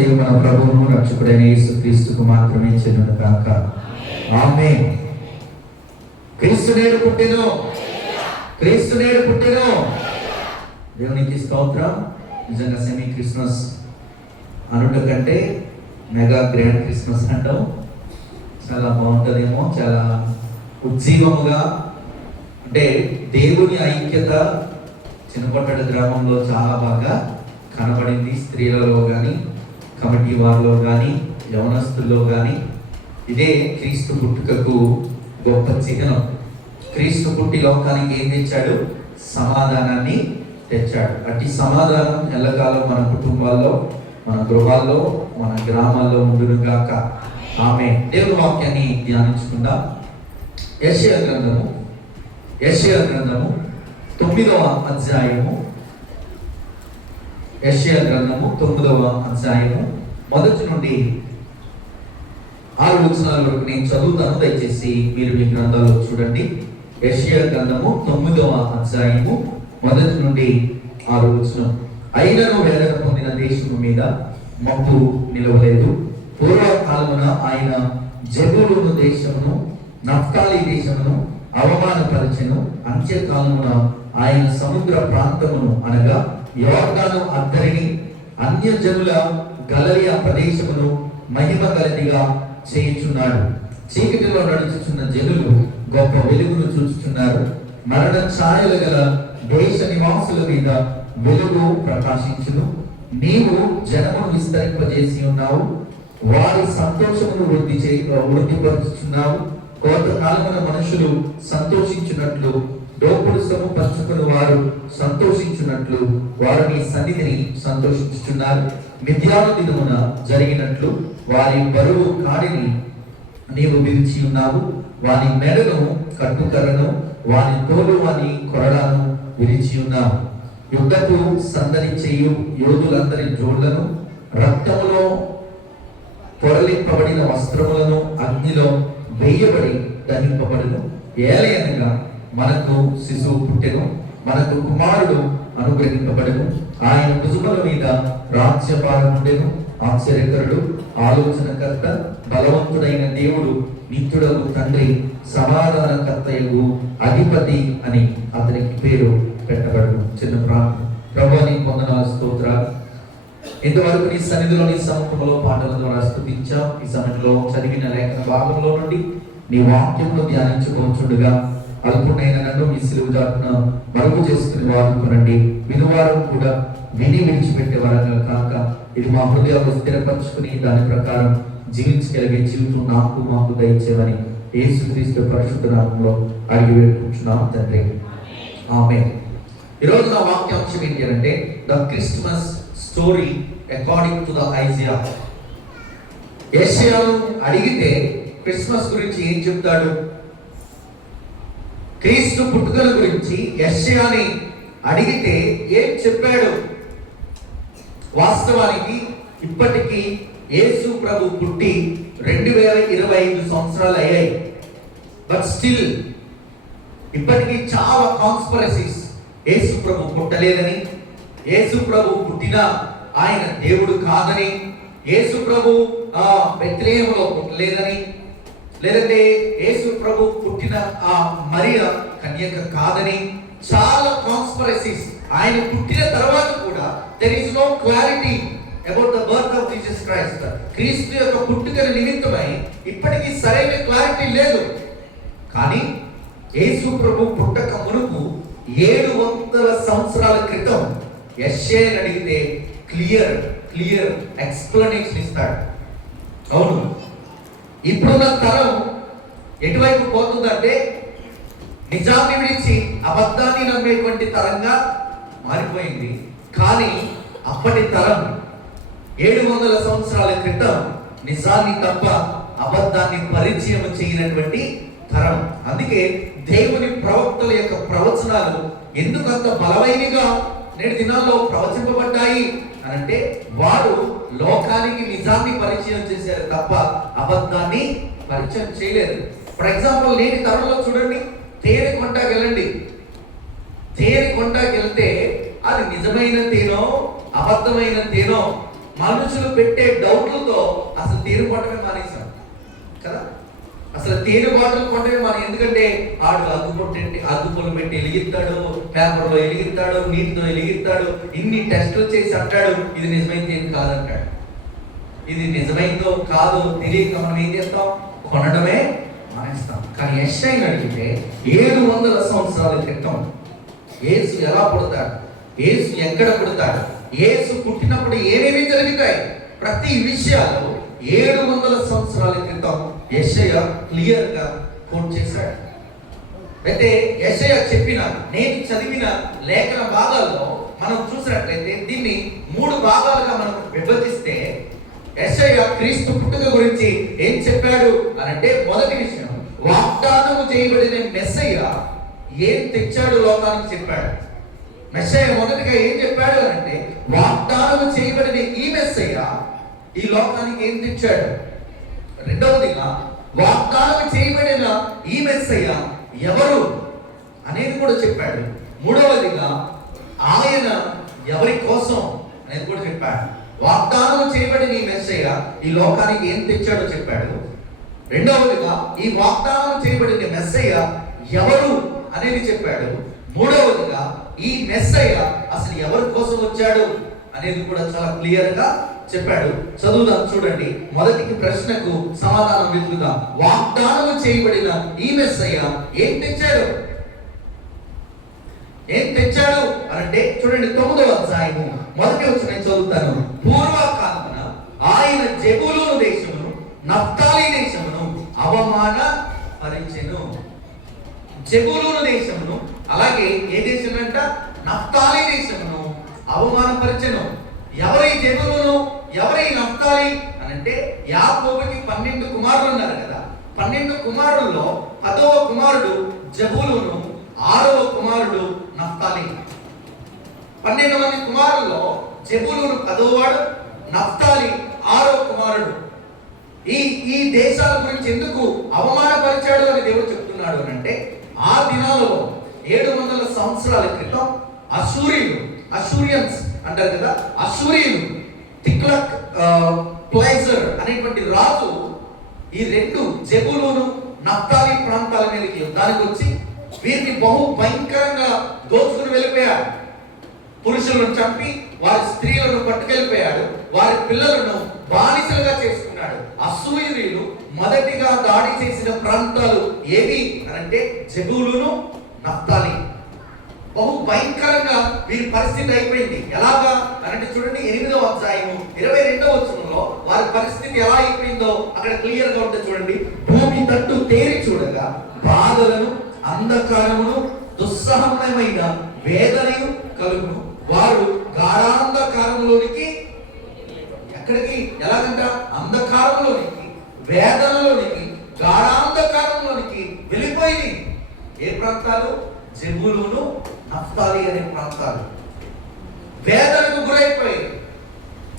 ఘనతయు మన ప్రభువును రక్షకుడైన యేసుక్రీస్తుకు మాత్రమే చెందును కాక. ఆమేన్. క్రీస్తు నేడు పుట్టెను, క్రీస్తు నేడు పుట్టెను. దేవునికి స్తోత్రం. నిజంగా సెమీ క్రిస్మస్ అనుట కంటే మెగా గ్రాండ్ క్రిస్మస్ అంటాం చాలా బాగుంటుందేమో. చాలా ఉజ్జీవముగా, అంటే దేవుని ఐక్యత చిన్నపట్టణ గ్రామంలో చాలా బాగా కనబడింది. స్త్రీలలో కానీ, కమిటీ వారిలో కానీ, యవనస్తుల్లో కానీ. ఇదే క్రీస్తు పుట్టుకకు గొప్ప చిహ్నం. క్రీస్తు పుట్టి లోకానికి ఏం తెచ్చాడు? సమాధానాన్ని తెచ్చాడు. అట్టి సమాధానం ఎల్లకాలం మన కుటుంబాల్లో, మన గృహాల్లో, మన గ్రామాల్లో ఉండును గాక. ఆమేన్. దేవుని వాక్యాన్ని ధ్యానించుకుందాం. యెషయా గ్రంథము 9వ అధ్యాయము. యెషయా గ్రంథము 9వ అధ్యాయము మొదటి నుండి 6 వచనాల వరకు నేను చదువుతాను. దయచేసి మీరు మీ గ్రంథాల్లో చూడండి. యెషయా గ్రంథము 9వ అధ్యాయము మొదటి నుండి 6 వచనం. అయినను వేదన పొందిన దేశము మీద మబ్బు నిలవలేదు. పూర్వకాలమున ఆయన జెబూలూను దేశమును, నఫ్తాలి దేశమును అవమానపరచెను. అంత్యకాలమున ఆయన సముద్ర ప్రాంతమును అనగా యోర్దాను అద్దరిని, అన్యజనుల గలిలయ ప్రదేశమును మహిమ గలదిగా చేయుచున్నాడు. చీకటిలో నడుచుచున్న జనులు గొప్ప వెలుగును చూచుచున్నారు. మరణ ఛాయలు గల దేశ నివాసుల మీద వెలుగు ప్రకాశించును. నీవు జనమును విస్తరింపజేసి ఉన్నావు, వారి సంతోషమును వృద్ధిపరుచుచున్నావు. కోతకాలమున మనుషులు సంతోషించినట్లు, దోపుడు సొమ్ము పంచుకుని వారు సంతోషించినట్లు వారు నీ సన్నిధిని సంతోషించుచున్నారు. మిథ్యాను దినమున జరిగినట్లు వారి బరువు కాడిని నీవు విరిచి ఉన్నావు. వాని మెడను కట్టుకరను, వాని తోలు వాని కొరడాను విరిచి ఉన్నావు. యుద్ధకు సందడి చేయు యోధులందరి జోళ్లను, రక్తములో పొరలింపబడిన వస్త్రములను అగ్నిలో వేయబడి దహింపబడును. ఏలయనగా మనకు శిశువు పుట్టెను, మనకు కుమారుడు అనుగ్రహింపబడెను. ఆయన భుజముల మీద రాజ్యభారం ఉండెను. ఆశ్చర్యకరుడు, ఆలోచనకర్త, బలవంతుడైన దేవుడు, నిత్యుడగు తండ్రి, సమాధానకర్తయగు అధిపతి అని అతనికి పేరు పెట్టబడును. చిన్న ప్రార్థన. ప్రభువా నీకు వందనాలు, స్తోత్రాలు. ఇంతవరకు నీ సన్నిధిలో, నీ సముఖంలో పాటల ద్వారా స్తుతించాం. ఈ సమయంలో చదివిన లేఖన భాగంలో నుండి నీ వాక్యంలో ధ్యానించుకోవచ్చుండగా అల్పుడైన నన్ను మీ సిలువ దాటున మరుగు చేసుకుని వాడుకోనండి. వినువారు కూడా విని విడిచిపెట్టే వారంగా కాక, ఇది మా హృదయాలు స్థిరపరచుకుని దాని ప్రకారం జీవించగలిగే జీవితం నాకు మాకు దయచేయమని యేసుక్రీస్తు పరిశుద్ధ నామములో అడిగి వేడుకుంటున్నాం తండ్రి. ఆమేన్. ఈరోజు నా వాక్యాంశం ఏంటి అంటే the Christmas story according to the Isaiah. యెషయాను అడిగితే క్రిస్మస్ గురించి ఏం చెప్తాడు? క్రీస్తు పుట్టుకల గురించి యెషయాని అడిగితే ఏం చెప్పాడు? వాస్తవానికి ఇప్పటికీ యేసు ప్రభు పుట్టి 2025 సంవత్సరాలు అయ్యాయి. బట్ స్టిల్ ఇప్పటికీ చాలా కాన్స్పిరసీస్. యేసు ప్రభు పుట్టలేదని, యేసు ప్రభు పుట్టినా ఆయన దేవుడు కాదని, యేసు ప్రభు బెత్లెహేములో పుట్టలేదని, లేదంటే యేసు ప్రభు పుట్టిన ఆ మరియ కన్యక కాదని చాలా కాన్స్పిరసీస్. ఆయన పుట్టిన తర్వాత కూడా there is no clarity about the birth of Jesus Christ. క్రీస్తు యొక్క పుట్టుక నిమిత్తమై ఇప్పటికీ సరైన క్లారిటీ లేదు. కానీ యేసు ప్రభు పుట్టక మునుపు 700 సంవత్సరాల క్రితం యెషయాని అడిగితే క్లియర్ ఎక్స్ప్లనేషన్ ఇస్తాడు. అవును, ఇప్పుడున్న తరం ఎటువైపు పోతుందంటే నిజాన్ని విడిచి అబద్ధాన్ని నమ్మేటువంటి తరంగా మారిపోయింది. కానీ అప్పటి తరం 700 సంవత్సరాల క్రితం నిజాన్ని తప్ప అబద్ధాన్ని పరిచయం చేయనటువంటి తరం. అందుకే దేవుని ప్రవక్తల యొక్క ప్రవచనాలు ఎందుకంత బలమైనగా నేటి దినాల్లో ప్రవచింపబడ్డాయి అనంటే వారు లోకానికి నిజాన్ని పరిచయం చేశారు తప్ప అబద్ధాన్ని పరిచయం చేయలేదు. ఫర్ ఎగ్జాంపుల్ నేటి తరంలో చూడండి, తేనె కొంటాకి వెళ్ళండి. తేనె కొంటాకి వెళ్తే అది నిజమైన తేనో అబద్ధమైన తేనో మనుషులు పెట్టే డౌట్లతో అసలు తేనె కొట్టమే మానేశాం కదా. అసలు తేనె బాటలు కొట్టమే మనం, ఎందుకంటే ఆడు అగ్గుపులు పెట్టి వెలిగిస్తాడు, పేపర్లో వెలిగిస్తాడు, నీటితో వెలిగిస్తాడు, ఇన్ని టెస్టులు చేసి అంటాడు ఇది నిజమైంది ఏం కాదంటాడు. ఇది నిజమైందో కాదో తెలియక మనం ఏం చేస్తాం, కొనడమే మానేస్తాం. కానీ యెషయాని అడిగితే 700 సంవత్సరాల క్రితం యేసు ఎలా పుడతాడు, యేసు ఎక్కడ పుడతాడు, యేసు పుట్టినప్పుడు ఏమేమి జరుగుతాయి, ప్రతి విషయాలు 700 సంవత్సరాల క్రితం యెషయా క్లియర్ గా కోట్ చేశాడు. అయితే యెషయా చెప్పిన, నేను చదివిన లేఖన భాగాల్లో మనం చూసినట్లయితే దీన్ని 3 భాగాలుగా మనం విభజిస్తే యెషయా క్రీస్తు పుట్టుక గురించి ఏం చెప్పాడు అనంటే, మొదటి విషయం వాగ్దానము చేయబడిన మెస్సయ్య ఏం తెచ్చాడు లోకానికి చెప్పాడు. మెస్సయ్య మొదటిగా ఏం చెప్పాడు అంటే, వాగ్దానము చేయబడిన ఈ మెస్సయ్య ఈ లోకానికి ఏం తెచ్చాడు. రెండవదిగా వాగ్దానం చేయబడిన ఈ మెస్సయ్య ఎవరు అనేది కూడా చెప్పాడు. మూడవదిగా ఆయన ఎవరి కోసం అనేది కూడా చెప్పాడు. వాగ్దానం చేయబడిన ఈ మెస్సయ్య ఈ లోకానికి ఏం తెచ్చాడో చెప్పాడు. రెండవదిగా ఈ వాగ్దానం చేయబడిన మెస్సయ్య ఎవరు అనేది చెప్పాడు. మూడవదిగా ఈ మెస్సయ్య అసలు ఎవరి కోసం వచ్చాడు అనేది కూడా చాలా క్లియర్ గా చెప్పాడు. చదువుదాం, చూడండి. మొదటి ప్రశ్నకు సమాధానం వెతుకుదాం. వాగ్దానం చేయబడిన ఈ మెస్సయ్య ఏం తెచ్చాడు, ఏం తెచ్చాడు అంటే చూడండి, 9వ అధ్యాయము మొదటి వచనం నేను చదువుతాను. పూర్వకాలమున ఆయన జెబూలూను దేశమును నఫ్తాలి దేశమును అవమానపరిచెను. జెబూలూను దేశమును, అలాగే ఏ దేశం అంట, నఫ్తాలి దేశమును అవమానపరిచెను. ఎవరి జెబూలూను, ఎవరి నఫ్తాలి అనంటే, యాకోబుకి 12 కుమారులు ఉన్నారు కదా. 12 కుమారుల్లో 10వ కుమారుడు జెబూలూను, 6వ కుమారుడు నఫ్తాలి. 12 మంది కుమారుల్లో జెబూలూను 10వ వాడు, నఫ్తాలి 6వ కుమారుడు. ఈ దేశాల గురించి ఎందుకు అవమానపరిచాడు అని దేవుడు చెప్తున్నాడు అంటే, ఆ దినాలలో 700 సంవత్సరాల క్రితం అసూరియన్స్ అంటారు కదా, అసూరియులు తిగ్లత్ పిలెసర్ అనేటువంటి రాజు ఈ 2 జెబూలూను నఫ్తాలి ప్రాంతాల మీదకి యుద్ధానికి వచ్చి వీరిని బహు భయంకరంగా దోచుకుని వెళ్ళిపోయాడు. పురుషులను చంపి వారి స్త్రీలను పట్టుకెళ్ళిపోయాడు, వారి పిల్లలను బానిసలుగా చేసుకున్నాడు. అసూరియులు మొదటిగా దాడి చేసిన ప్రాంతాలు ఏవి అనంటే జెబూలూను, నఫ్తాలి. బహు భయంకరంగా వీరి పరిస్థితి అయిపోయింది. ఎలాగా అనంటే చూడండి, 8వ అధ్యాయము 22వ వచనంలో వారి పరిస్థితి ఎలా అయిపోయిందో అక్కడ క్లియర్ గా ఉంటుంది. చూడండి, భూమి తట్టు తేరి చూడగా బాధలను, అంధకారమును, దుస్సహమైన వేదనయు కలుగును. వారు గాఢాంధకారంలోనికి, ఎక్కడికి, ఎలాగంట, అంధకారంలోనికి, వేదనలోనికి, గాఢాంధకారంలోనికి వెళ్ళిపోయింది. ఏ ప్రాంతాలు? జెబూలూను, నఫ్తాలి అనే ప్రాంతాలు. వేదనకు గురైపోయి,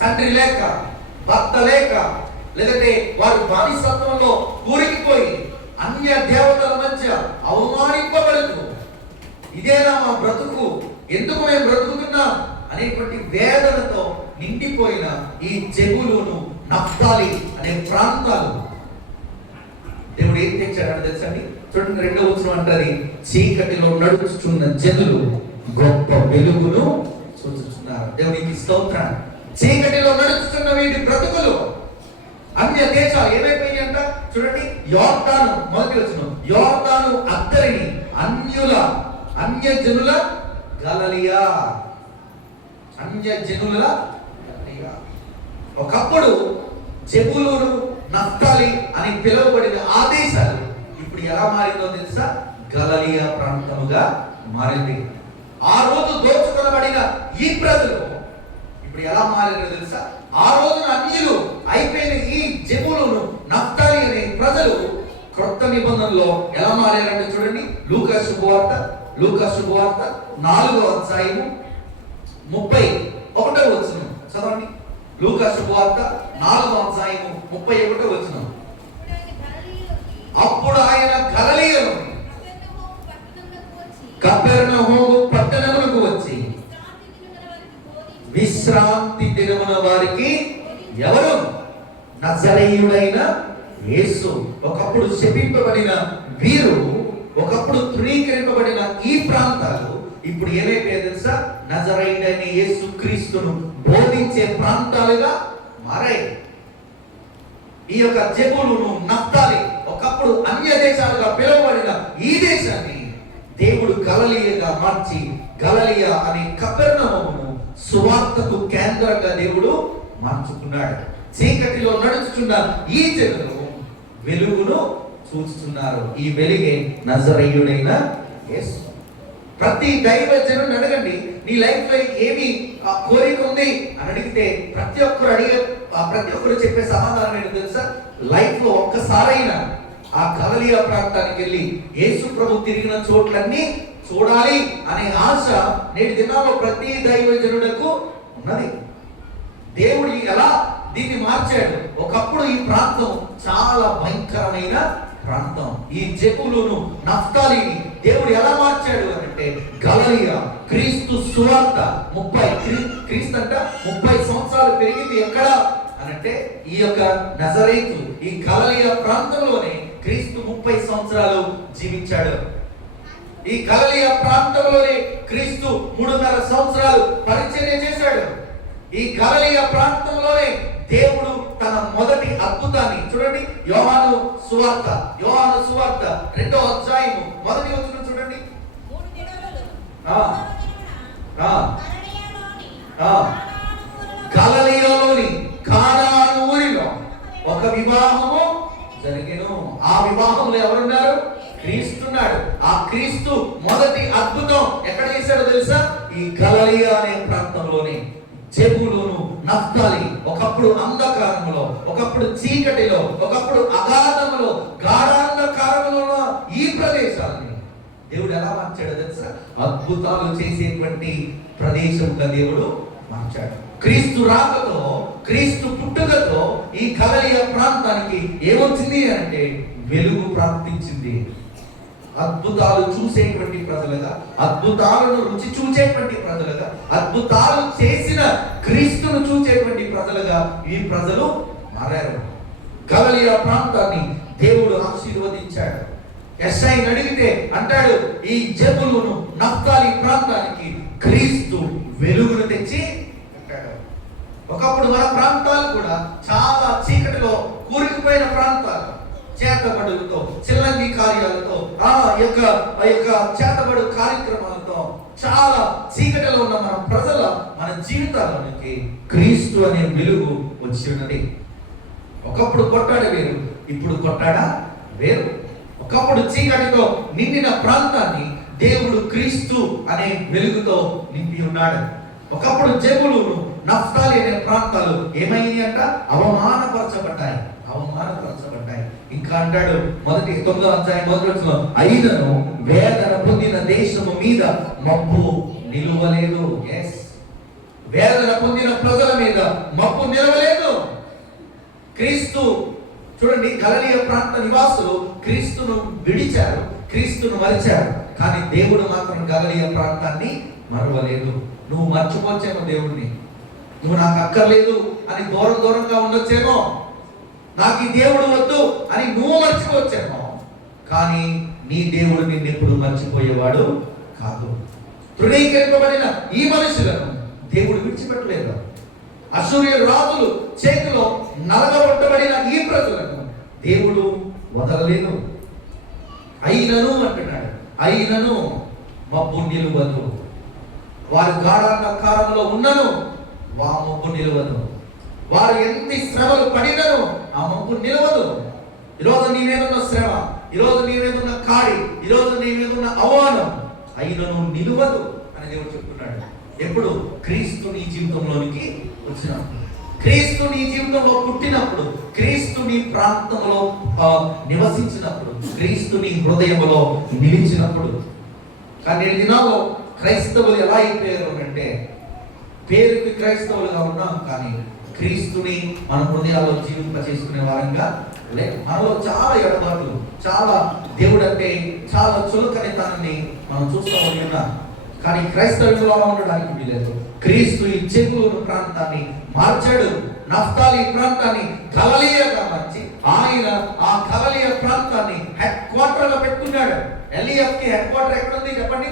తండ్రి లేక, భర్త లేక, లేదంటే వారు బానిసత్వంలో కూరికిపోయి అన్య దేవతల మధ్య అవమానింపబడుతూ, ఇదేనా మా బ్రతుకు, ఎందుకు మేము బ్రతుకుతున్నాం అనేటువంటి వేదనతో నిండిపోయిన ఈ జెబూలూను, నఫ్తాలి అనే ప్రాంతాలు దేవుడు ఏం తెచ్చాడని తెలుసండి. చూడండి, 2వ వచనం అంటది, చీకటిలో నడుచుచున్న జనులు గొప్ప వెలుగును చూచుచున్నారు. దేవునికి స్తోత్రం. చీకటిలో నడుచుతున్న వీటి బ్రతుకులు, అన్య దేశాలు ఏమైపోయినాయి అంట. చూడండి, యోర్దాను, మొదటి వచనం, యోర్దాను అద్దరిని అన్యజనుల గలిలయ. అన్యజనుల గలిలయ. ఒకప్పుడు జెబూలూను, నఫ్తాలి అని పిలువబడిన ఆ దేశాలు ఇప్పుడు ఎలా మారిందో తెలుసా? గలిలయ ప్రాంతముగా మారింది. ఆ రోజు దోచుకొనబడిన ఈ ప్రజలు ఇప్పుడు ఎలా మారిందో తెలుసా? ఆ రోజున అన్యులు అయిపోయిన ఈ జెబూలూను, నఫ్తాలి అనే ప్రజలు క్రొత్త నిబంధనలో ఎలా మారారంటే చూడండి, లూకా శుభవార్త 4వ అధ్యాయము 31వ వచనం చదవండి. లూకా శుభవార్త 4వ అధ్యాయము 31వ వచనం. అప్పుడు ఆయన గలిలయలో కపెర్నహూము పట్టణములకు వచ్చి విశ్రాంతి దినమున వారికి ఎవరు? నజరేయుడైన యేసు. ఒకప్పుడు శపింపబడిన వీరు, ఒకప్పుడు తృణీకరింపబడిన ఈ ప్రాంతాలు ఇప్పుడు ఏమైపోయాయి తెలుసా? నజరేయుడైన యేసు క్రీస్తును బోధించే ప్రాంతాలుగా మారాయి. ఈ యొక్క జెబూలూను, నఫ్తాలి ఒకప్పుడు అన్య దేశాలుగా పిలువబడిన ఈ దేశాన్ని దేవుడు గలిలయగా మార్చి గలిలయ అనే కపెర్నహూమును సువార్తకు కేంద్రంగా దేవుడు మార్చుకున్నాడు. చీకటిలో నడుచుచున్న ఈ జనులు వెలుగును చూస్తున్నారు. ఈ వెలుగే నజరేయుడైన యేసు. ప్రతి దైవజనుని అడగండి, నీ లైఫ్ లో ఏమి కోరిక ఉంది అని అడిగితే ప్రతి ఒక్కరు చెప్పే సమాధానం ఏంటో తెలుసా? లైఫ్ లో ఒక్కసారైనా ఆ గలిలయ ప్రాంతానికి వెళ్ళి యేసు ప్రభు తిరిగిన చోట్లన్నీ చూడాలి అనే ఆశ నేటి దినాల్లో ప్రతి దైవజనులకు ఉన్నది. దేవుడు ఎలా దీన్ని మార్చాడు? ఒకప్పుడు ఈ ప్రాంతం చాలా భయంకరమైన ప్రాంతం. ఈ జెబూలూను, నఫ్తాలిని దేవుడు ఎలా మార్చాడు అంటే గలిలయ, క్రీస్తు సువార్త 30 సంవత్సరాలు పెరిగింది ఎక్కడ అనంటే ఈ యొక్క నజరేతు, ఈ గలిలయ ప్రాంతంలోనే క్రీస్తు 30 సంవత్సరాలు జీవించాడు. ఈ గలిలయ ప్రాంతంలోనే క్రీస్తు 3.5 సంవత్సరాలు పరిచర్య చేశాడు. ఈ గలిలయ ప్రాంతంలోనే దేవుడు తన మొదటి అద్భుతాన్ని చూడండి. యోహాను సువార్త 2వ అధ్యాయము 1వ వచనం చూడండి. గలిలయలోని కానాను ఊరిలో ఒక వివాహము జరిగెను. ఆ వివాహంలో ఎవరున్నారు? క్రీస్తున్నాడు. ఆ క్రీస్తు మొదటి అద్భుతం ఎక్కడ చేశాడో తెలుసా? ఈ గలిలయ అనే ప్రాంతంలోనే. జెబూలూను, నఫ్తాలి ఒకప్పుడు అంధకారంలో, ఒకప్పుడు చీకటిలో, ఒకప్పుడు అగాధములో, గాఢాంధకారంలో ఈ ప్రదేశాలని దేవుడు ఎలా మార్చాడో తెలుసా? అద్భుతాలు చేసేటువంటి ప్రదేశంగా దేవుడు మార్చాడు. క్రీస్తు రాకతో, క్రీస్తు పుట్టుకతో ఈ గలిలయ ప్రాంతానికి ఏమొచ్చింది అంటే వెలుగు ప్రాప్తించింది. అద్భుతాలు చూసేటువంటి ప్రజలుగా, అద్భుతాలను రుచి చూసేటువంటి ప్రజలుగా, అద్భుతాలు చేసిన క్రీస్తును చూసేటువంటి ప్రజలుగా ఈ ప్రజలు మారారు. గలిలయ ప్రాంతాన్ని దేవుడు ఆశీర్వదించాడు. యెషయాను అడిగితే అంటాడు, ఈ జెబూలూను, నఫ్తాలి ప్రాంతానికి క్రీస్తు వెలుగును తెచ్చి అంటాడు. ఒకప్పుడు మన ప్రాంతాలు కూడా చాలా చీకటిలో కూరుకుపోయిన ప్రాంతాలు, చేతబడులతో, చిల్లంగి కార్యాలతో, ఆ యొక్క చేతబడు కార్యక్రమాలతో చాలా చీకటిలో ఉన్న మన జీవితాలకి క్రీస్తు అనే వెలుగు వచ్చి ఉన్నది. ఒకప్పుడు కొట్టాడు వేరు, ఇప్పుడు కొట్టాడా వేరు. ఒకప్పుడు చీకటితో నిండిన ప్రాంతాన్ని దేవుడు క్రీస్తు అనే వెలుగుతో నింపి ఉన్నాడు. ఒకప్పుడు జెబూలూను, నఫ్తాలి అనే ప్రాంతాలు ఏమైంది అంట? అవమానపరచబడ్డాయి. ఇంకా అంటాడు 9వ అధ్యాయం 1వ వచనంలో, అయినను వేదన పొందిన దేశము మీద మబ్బు నిలువలేదు. వేదన పొందిన ప్రజల మీద మబ్బు నిలవలేదు. క్రీస్తు చూడండి, గలిలయ ప్రాంత నివాసులు క్రీస్తును విడిచారు, క్రీస్తును మరిచారు. కానీ దేవుడు మాత్రం గలిలయ ప్రాంతాన్ని మరవలేదు. నువ్వు మర్చిపోవచ్చేమో దేవుడిని, నువ్వు నాకు అక్కర్లేదు అని దూరంగా ఉండొచ్చేమో, నాకు ఈ దేవుడు వద్దు అని నువ్వు మర్చిపోవచ్చేమో, కానీ నీ దేవుడు నిన్ను ఎప్పుడు మర్చిపోయేవాడు కాదు. తృణీకరింపబడిన ఈ మనుషులను దేవుడు విడిచిపెట్టలేదు. అశూరియ రాజులు చేతిలో నలగబట్టబడిన ఈ ప్రజలను దేవుడు వదలలేదు. అయినను అంటున్నాడు, అయినను మబ్బు నిలువదు. వారు గాఢాంధకారంలో ఉన్నను ఆ మబ్బు నిలవదు. వారు ఎంత శ్రమలు పడినను ఆ మబ్బు నిలవదు. ఈరోజు నీ మీదున్న శ్రమ, ఈరోజు నీ మీదున్న కాడి, ఈరోజు నీ మీదున్న అవమానం అయినను నిలువదు అని దేవుడు చెప్తున్నాడు. ఎప్పుడు? క్రీస్తు నీ జీవితంలోనికి వచ్చినప్పుడు, క్రీస్తు నీ జీవితంలో పుట్టినప్పుడు, క్రీస్తు నీ ప్రాంతంలో నివసించినప్పుడు, క్రీస్తు నీ హృదయంలో నిలిచినప్పుడు. కానీ ఈ దినాల్లో క్రైస్తవులు ఎలా అయిపోయారు అంటే, పేరుకి క్రైస్తవులుగా ఉన్నాం కానీ క్రీస్తుని మన హృదయాల్లో జీవింప చేసుకునే వారంగా లేదు. మనలో చాలా ఎడబాట్లు, చాలా దేవుడు అంటే చాలా చులకనితనాన్ని మనం చూస్తూ ఉన్నాం. కానీ క్రైస్తవులు అలా ఉండడానికి వీలేదు. క్రీస్తు ఈ జెబూలూను ప్రాంతాన్ని మార్చాడు, నఫ్తాలి ప్రాంతాన్ని గలిలయగా మార్చి ఆయన ఆ గలిలయ ప్రాంతాన్ని హెడ్ క్వార్టర్ గా పెట్టుకున్నాడు. ఎల్ఈఎఫ్ కి హెడ్ క్వార్టర్ ఎక్కడ ఉంది చెప్పండి?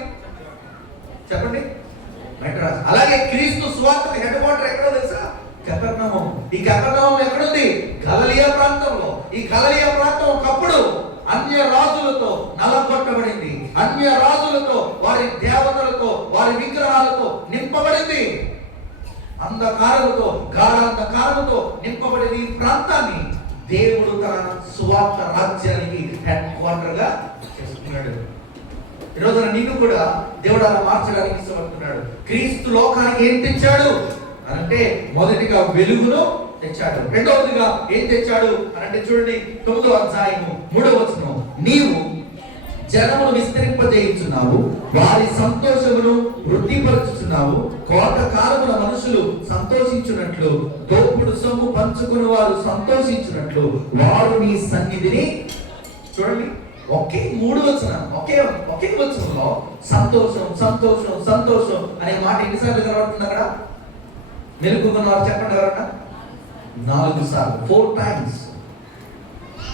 మెడ్రాస్. అలాగే క్రీస్తు సువార్తకి హెడ్ క్వార్టర్ ఎక్కడో తెలుసా? కపెర్నహూం. ఈ కపెర్నహూం ఎక్కడుంది? గలిలయ ప్రాంతంలో. ఈ గలిలయ ప్రాంతం ఒకప్పుడు అన్య రాజులతో నలగొట్టబడింది. అన్య రాజులతో, వారి దేవతలతో, వారి విగ్రహాలతో నింపబడింది. అంధకారముతో, గాఢాంధకారముతో నింపబడిన ఈ ప్రాంతాన్ని దేవుడు తన సువార్త రాజ్యానికి హెడ్ క్వార్టర్ గా చేసుకున్నాడు. ఈ రోజున నిన్ను కూడా దేవుడు అలా మార్చడానికి ఇష్టపడుతున్నాడు. క్రీస్తు లోకానికి ఏం తెచ్చాడు అంటే మొదటిగా వెలుగును తెచ్చాడు. రెండవదిగా ఏం తెచ్చాడు అంటే చూడండి 9వ అధ్యాయము 3వ వచనం. నీవు జనమును విస్తరింపజేయుచున్నావు, వారి సంతోషమును వృద్ధిపరచుచున్నావు. కోట కాలమున మనుషులు సంతోషించున్నట్లు, దోపుడు సొమ్ము పంచుకుని వారు సంతోషించున్నట్లు వారు నీ సన్నిధిని. చూడండి, ఒకే 3 వచనం, ఒకే వచనంలో సంతోషం సంతోషం సంతోషం అనే మాట ఎన్నిసార్లు కనబడుతుంది అక్కడ? మెలుకున్నవారు చెప్పండి ఎవరన్నా? 4 సార్లు, 4 times.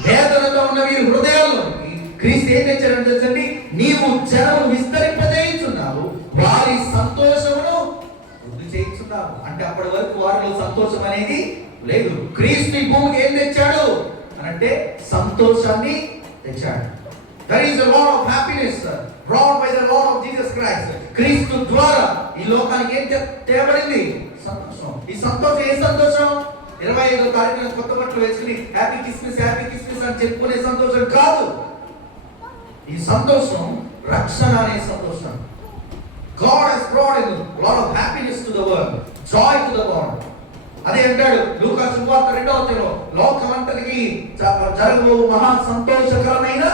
వేదనతో ఉన్న వీరి హృదయాల్లోనికి క్రీస్తు ఏం తెచ్చాడని తెలుసండి? నీవు జనమును విస్తరింపజేయుచున్నావు, వారి సంతోషమును వృద్ధి చేయించున్నావు. అంటే అప్పటి వరకు వారిలో సంతోషం అనేది లేదు. క్రీస్తు ఈ భూమికి ఏం తెచ్చాడు అంటే సంతోషాన్ని తెచ్చాడు. There is a lot of happiness brought by the Lord of Jesus Christ. క్రీస్తు ద్వారా ఈ లోకానికి ఏం తేబడింది? సంతోషం. ఈ సంతోషం ఏ సంతోషం? 25వ తారీఖున కొత్త బట్టలు వేసుకుని హ్యాపీ క్రిస్మస్ అని చెప్పుకునే సంతోషం కాదు. ఈ సంతోషం రక్షణ అనే సంతోషం. God has brought a lot of happiness to the world, joy to the world. అదే అంటాడు లూకా సువార్త 2వ అధ్యాయంలో, లోకమంతటికి జరగబో మహా సంతోషకరమైన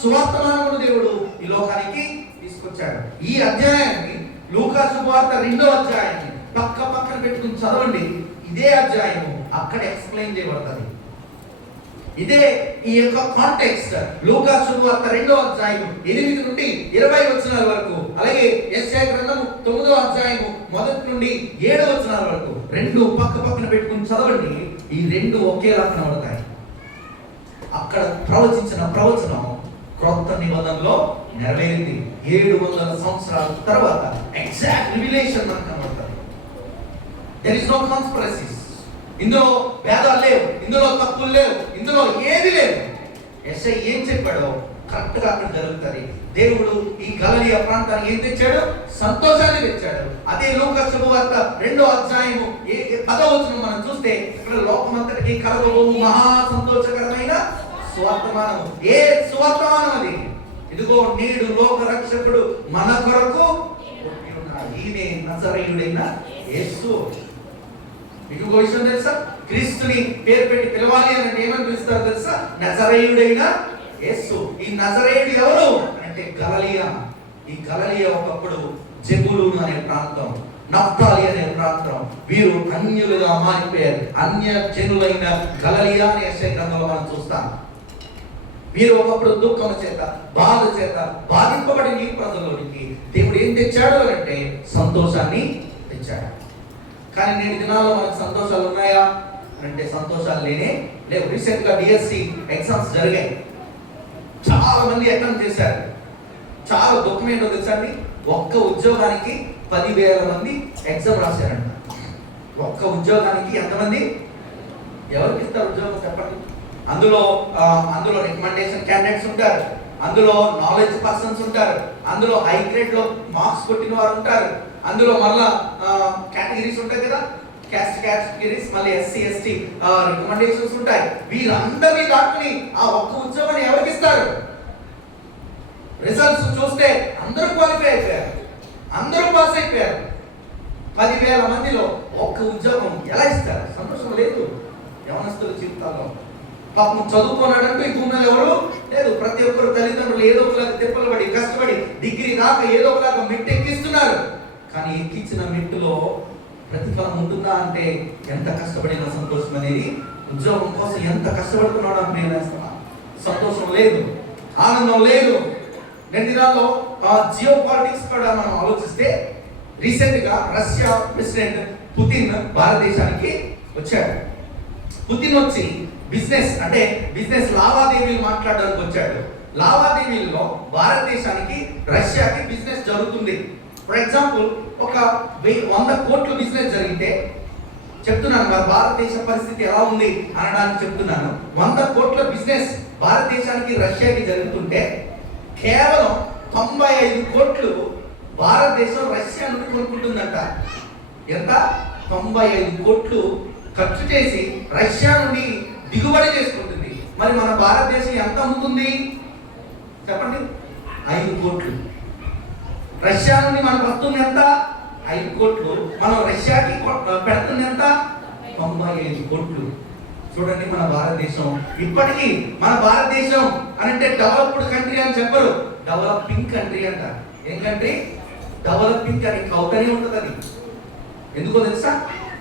సువర్తమానమును దేవుడు ఈ లోకానికి తీసుకొచ్చాడు. ఈ అధ్యాయాన్ని లూకా సువార్త 2వ అధ్యాయాన్ని పక్కన పెట్టుకుని చదవండి. ఇదే అధ్యాయము అక్కడ ఎక్స్ప్లెయిన్ చేయబడుతుంది. ఇదే ఈ యొక్క కాంటెక్స్ట్ లూకా సువార్త 2వ అధ్యాయము 8 నుండి 20 వచనాల వరకు, అలాగే యెషయా గ్రంథము 9వ అధ్యాయము 1 నుండి 7 వచనాల వరకు రెండు పక్కన పెట్టుకుని చదవండి. ఈ రెండు ఒకేలా కనబడతాయి. అక్కడ ప్రవచించిన ప్రవచనం క్రొత్త నిబంధనలో నెరవేరింది. 700 సంవత్సరాల తర్వాత ఎగ్జాక్ట్ రివిలేషన్ మనకు కనబడుతుంది. There is no conspiracies. ఇందులో భేదాలు లేవు, ఇందులో తప్పులు లేవు, ఇందులో ఏది లేదు. యెషయా ఏం చెప్పాడో కరెక్ట్ గా అక్కడ జరుగుతుంది. దేవుడు ఈ గలిలయ ప్రాంతానికి ఏం తెచ్చాడు? సంతోషాన్ని తెచ్చాడు. అదే లూకా శుభవార్త 2వ అధ్యాయము 10వ వచనం మనం చూస్తే ఇక్కడ లోకమంతటికి కలగబోవు మహా సంతోషకరమైన సువర్తమానం. ఏ సువర్తమానం అది? ఇదిగో నేడు లోక రక్షకుడు మన కొరకు పుట్టి ఉన్నాడు, ఈయనే నజరేయుడైన యేసు. మీకు ఒక విషయం తెలుసా? క్రీస్తుని పేరు పెట్టి పిలవాలి అంటే ఏమని పిలుస్తారు తెలుసా? నజరేయుడైన యేసు. ఈ నజరేయుడు ఎవరు అంటే గలిలయ. ఈ గలిలయ ఒకప్పుడు జెబూలూను అనే ప్రాంతం, నఫ్తాలి అనే ప్రాంతం. వీరు అన్యులుగా మారిపోయారు. అన్య జనులైన గలిలయ అనే యెషయా గ్రంథంలో మనం చూస్తాం. వీరు ఒకప్పుడు దుఃఖం చేత, బాధ చేత బాధింపబడిన ఈ ప్రజల్లోనికి దేవుడు ఏం తెచ్చాడు అంటే సంతోషాన్ని తెచ్చాడు. కానీ నేటి దినాల్లో మనకు సంతోషాలు ఉన్నాయా అంటే సంతోషాలు లేవు. రీసెంట్ గా డిఎస్సి ఎగ్జామ్స్ జరిగాయి. చాలా మంది అటెంప్ట్ చేశారు. చాలా దుఃఖం ఏంటో తెలుసా అండి? ఒక్క ఉద్యోగానికి 10,000 మంది ఎగ్జామ్ రాశారంట. ఒక్క ఉద్యోగానికి ఎంతమంది? ఎవరికి ఇస్తారు ఉద్యోగం చెప్పండి? అందులో రికమెండేషన్ క్యాండిడేట్స్ ఉంటారు, అందులో నాలెడ్జ్ పర్సన్స్ ఉంటారు, అందులో హై గ్రేడ్ లో మార్క్స్ కొట్టిన వారు ఉంటారు, అందులో మళ్ళా కేటగిరీస్ ఉంటాయి కదా, క్యాస్ట్ కేటగిరీస్, మళ్ళీ ఎస్సీ ఎస్టీ రికమెండేషన్స్ ఉంటాయి. వీరందరినీ దాటుకుని ఆ ఒక్క ఉద్యోగాన్ని ఎవరికి ఇస్తారు? రిజల్ట్స్ చూస్తే అందరూ క్వాలిఫై అయిపోయారు, అందరూ పాస్ అయిపోయారు. 10,000 మందిలో ఒక్క ఉద్యోగం ఎలా ఇస్తారు? సంతోషం లేదు యవనస్తుల జీవితాల్లో. పాపం చదువుకున్నాడంటూ ఈ భూమిలో ఎవరు లేదు. ప్రతి ఒక్కరు తల్లిదండ్రులు ఏదో ఒకలాగా తిప్పలు పడి కష్టపడి డిగ్రీ దాకా ఏదో ఒకలాగా మెట్టు ఎక్కిస్తున్నారు. కానీ ఎక్కించిన మెట్టులో ప్రతిఫలం ఉంటుందా అంటే ఎంత కష్టపడిన సంతోషం అనేది, ఉద్యోగం కోసం ఎంత కష్టపడుతున్నాడు అంటే సంతోషం లేదు, ఆనందం లేదు. రెండు దినాల్లో జియో పాలిటిక్స్ కూడా మనం ఆలోచిస్తే రీసెంట్ గా రష్యా ప్రెసిడెంట్ పుతిన్ భారతదేశానికి వచ్చాడు. పుతిన్ వచ్చి బిజినెస్ లావాదేవీలు మాట్లాడడానికి వచ్చాడు. లావాదేవీల్లో భారతదేశానికి రష్యాకి బిజినెస్ జరుగుతుంది. ఫర్ ఎగ్జాంపుల్ ఒక 100 కోట్ల బిజినెస్ జరిగితే, చెప్తున్నాను మరి భారతదేశ పరిస్థితి ఎలా ఉంది అనడానికి చెప్తున్నాను. 100 కోట్ల బిజినెస్ భారతదేశానికి రష్యాకి జరుగుతుంటే కేవలం 95 కోట్లు భారతదేశం రష్యా నుండి కొనుక్కుంటుందంట. ఎంత? 95 కోట్లు ఖర్చు చేసి రష్యా నుండి దిగుబడి చేసుకుంటుంది. మరి మన భారతదేశం ఎంత అమ్ముతుంది చెప్పండి? 5 కోట్లు. రష్యా నుండి మనకు వస్తుంది ఎంత? 5 కోట్లు. మనం రష్యాకి పెడుతుంది ఎంత? 95 కోట్లు. చూడండి మన భారతదేశం. ఇప్పటికీ మన భారతదేశం అని అంటే డెవలప్డ్ కంట్రీ అని చెప్పరు, డెవలపింగ్ కంట్రీ అంట. ఏం కంట్రీ? డెవలపింగ్ అని కౌటనే ఉంటుంది అది. ఎందుకో తెలుసా?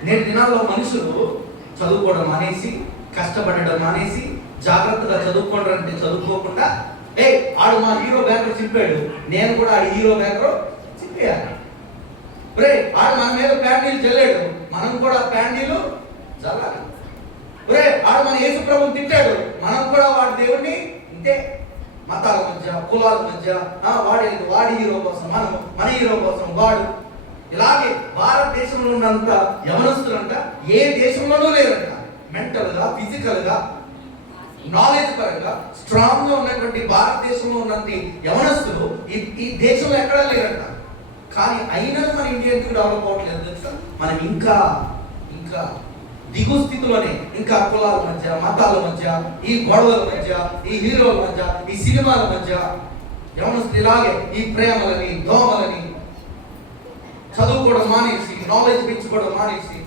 నేటి దినాల్లో మనుషులు చదువుకోవడం మానేసి, కష్టపడడం మానేసి, జాగ్రత్తగా చదువుకోవడం చదువుకోకుండా, ఆడు మా హీరో బ్యాకర్ చింపాడు, నేను కూడా ఆడు హీరో బ్యాకర్ చింపేయాలి. ఆడు మన మీద ప్యాండీలు చల్లాడు, మనం కూడా ప్యాండీలు చల్లాలి. ఆడు మన యేసు ప్రభువుని తిట్టాడు, మనం కూడా వాడి దేవుడిని ఇంతే. మతాల మధ్య, కులాల మధ్య, వాడి హీరో కోసం మన హీరో కోసం వాడు. ఇలాగే భారతదేశంలో ఉన్నంత యవనస్తులంట ఏ దేశంలోనూ లేరంట. మెంటల్ గా, ఫిజికల్ గా, నాలెడ్జ్ పరంగా స్ట్రాంగ్ గా ఉన్నటువంటి భారతదేశంలో ఉన్నంత యవనస్తులు ఈ దేశంలో ఎక్కడా లేరంట. కానీ అయినా మన ఇండియా ఎందుకు డెవలప్ అవ్వట్లేదు తెలుసా? మనం ఇంకా దిగు స్థితిలోనే, ఇంకా కులాల మధ్య, మతాల మధ్య, ఈ గొడవల మధ్య, ఈ హీరోల మధ్య, ఈ సినిమాల మధ్య యవనస్తులు ఇలాగే ఈ ప్రేమలని, దోమలని, చదువుకోవడం మానేసి, నాలెడ్జ్ పెంచుకోవడం మానేసి,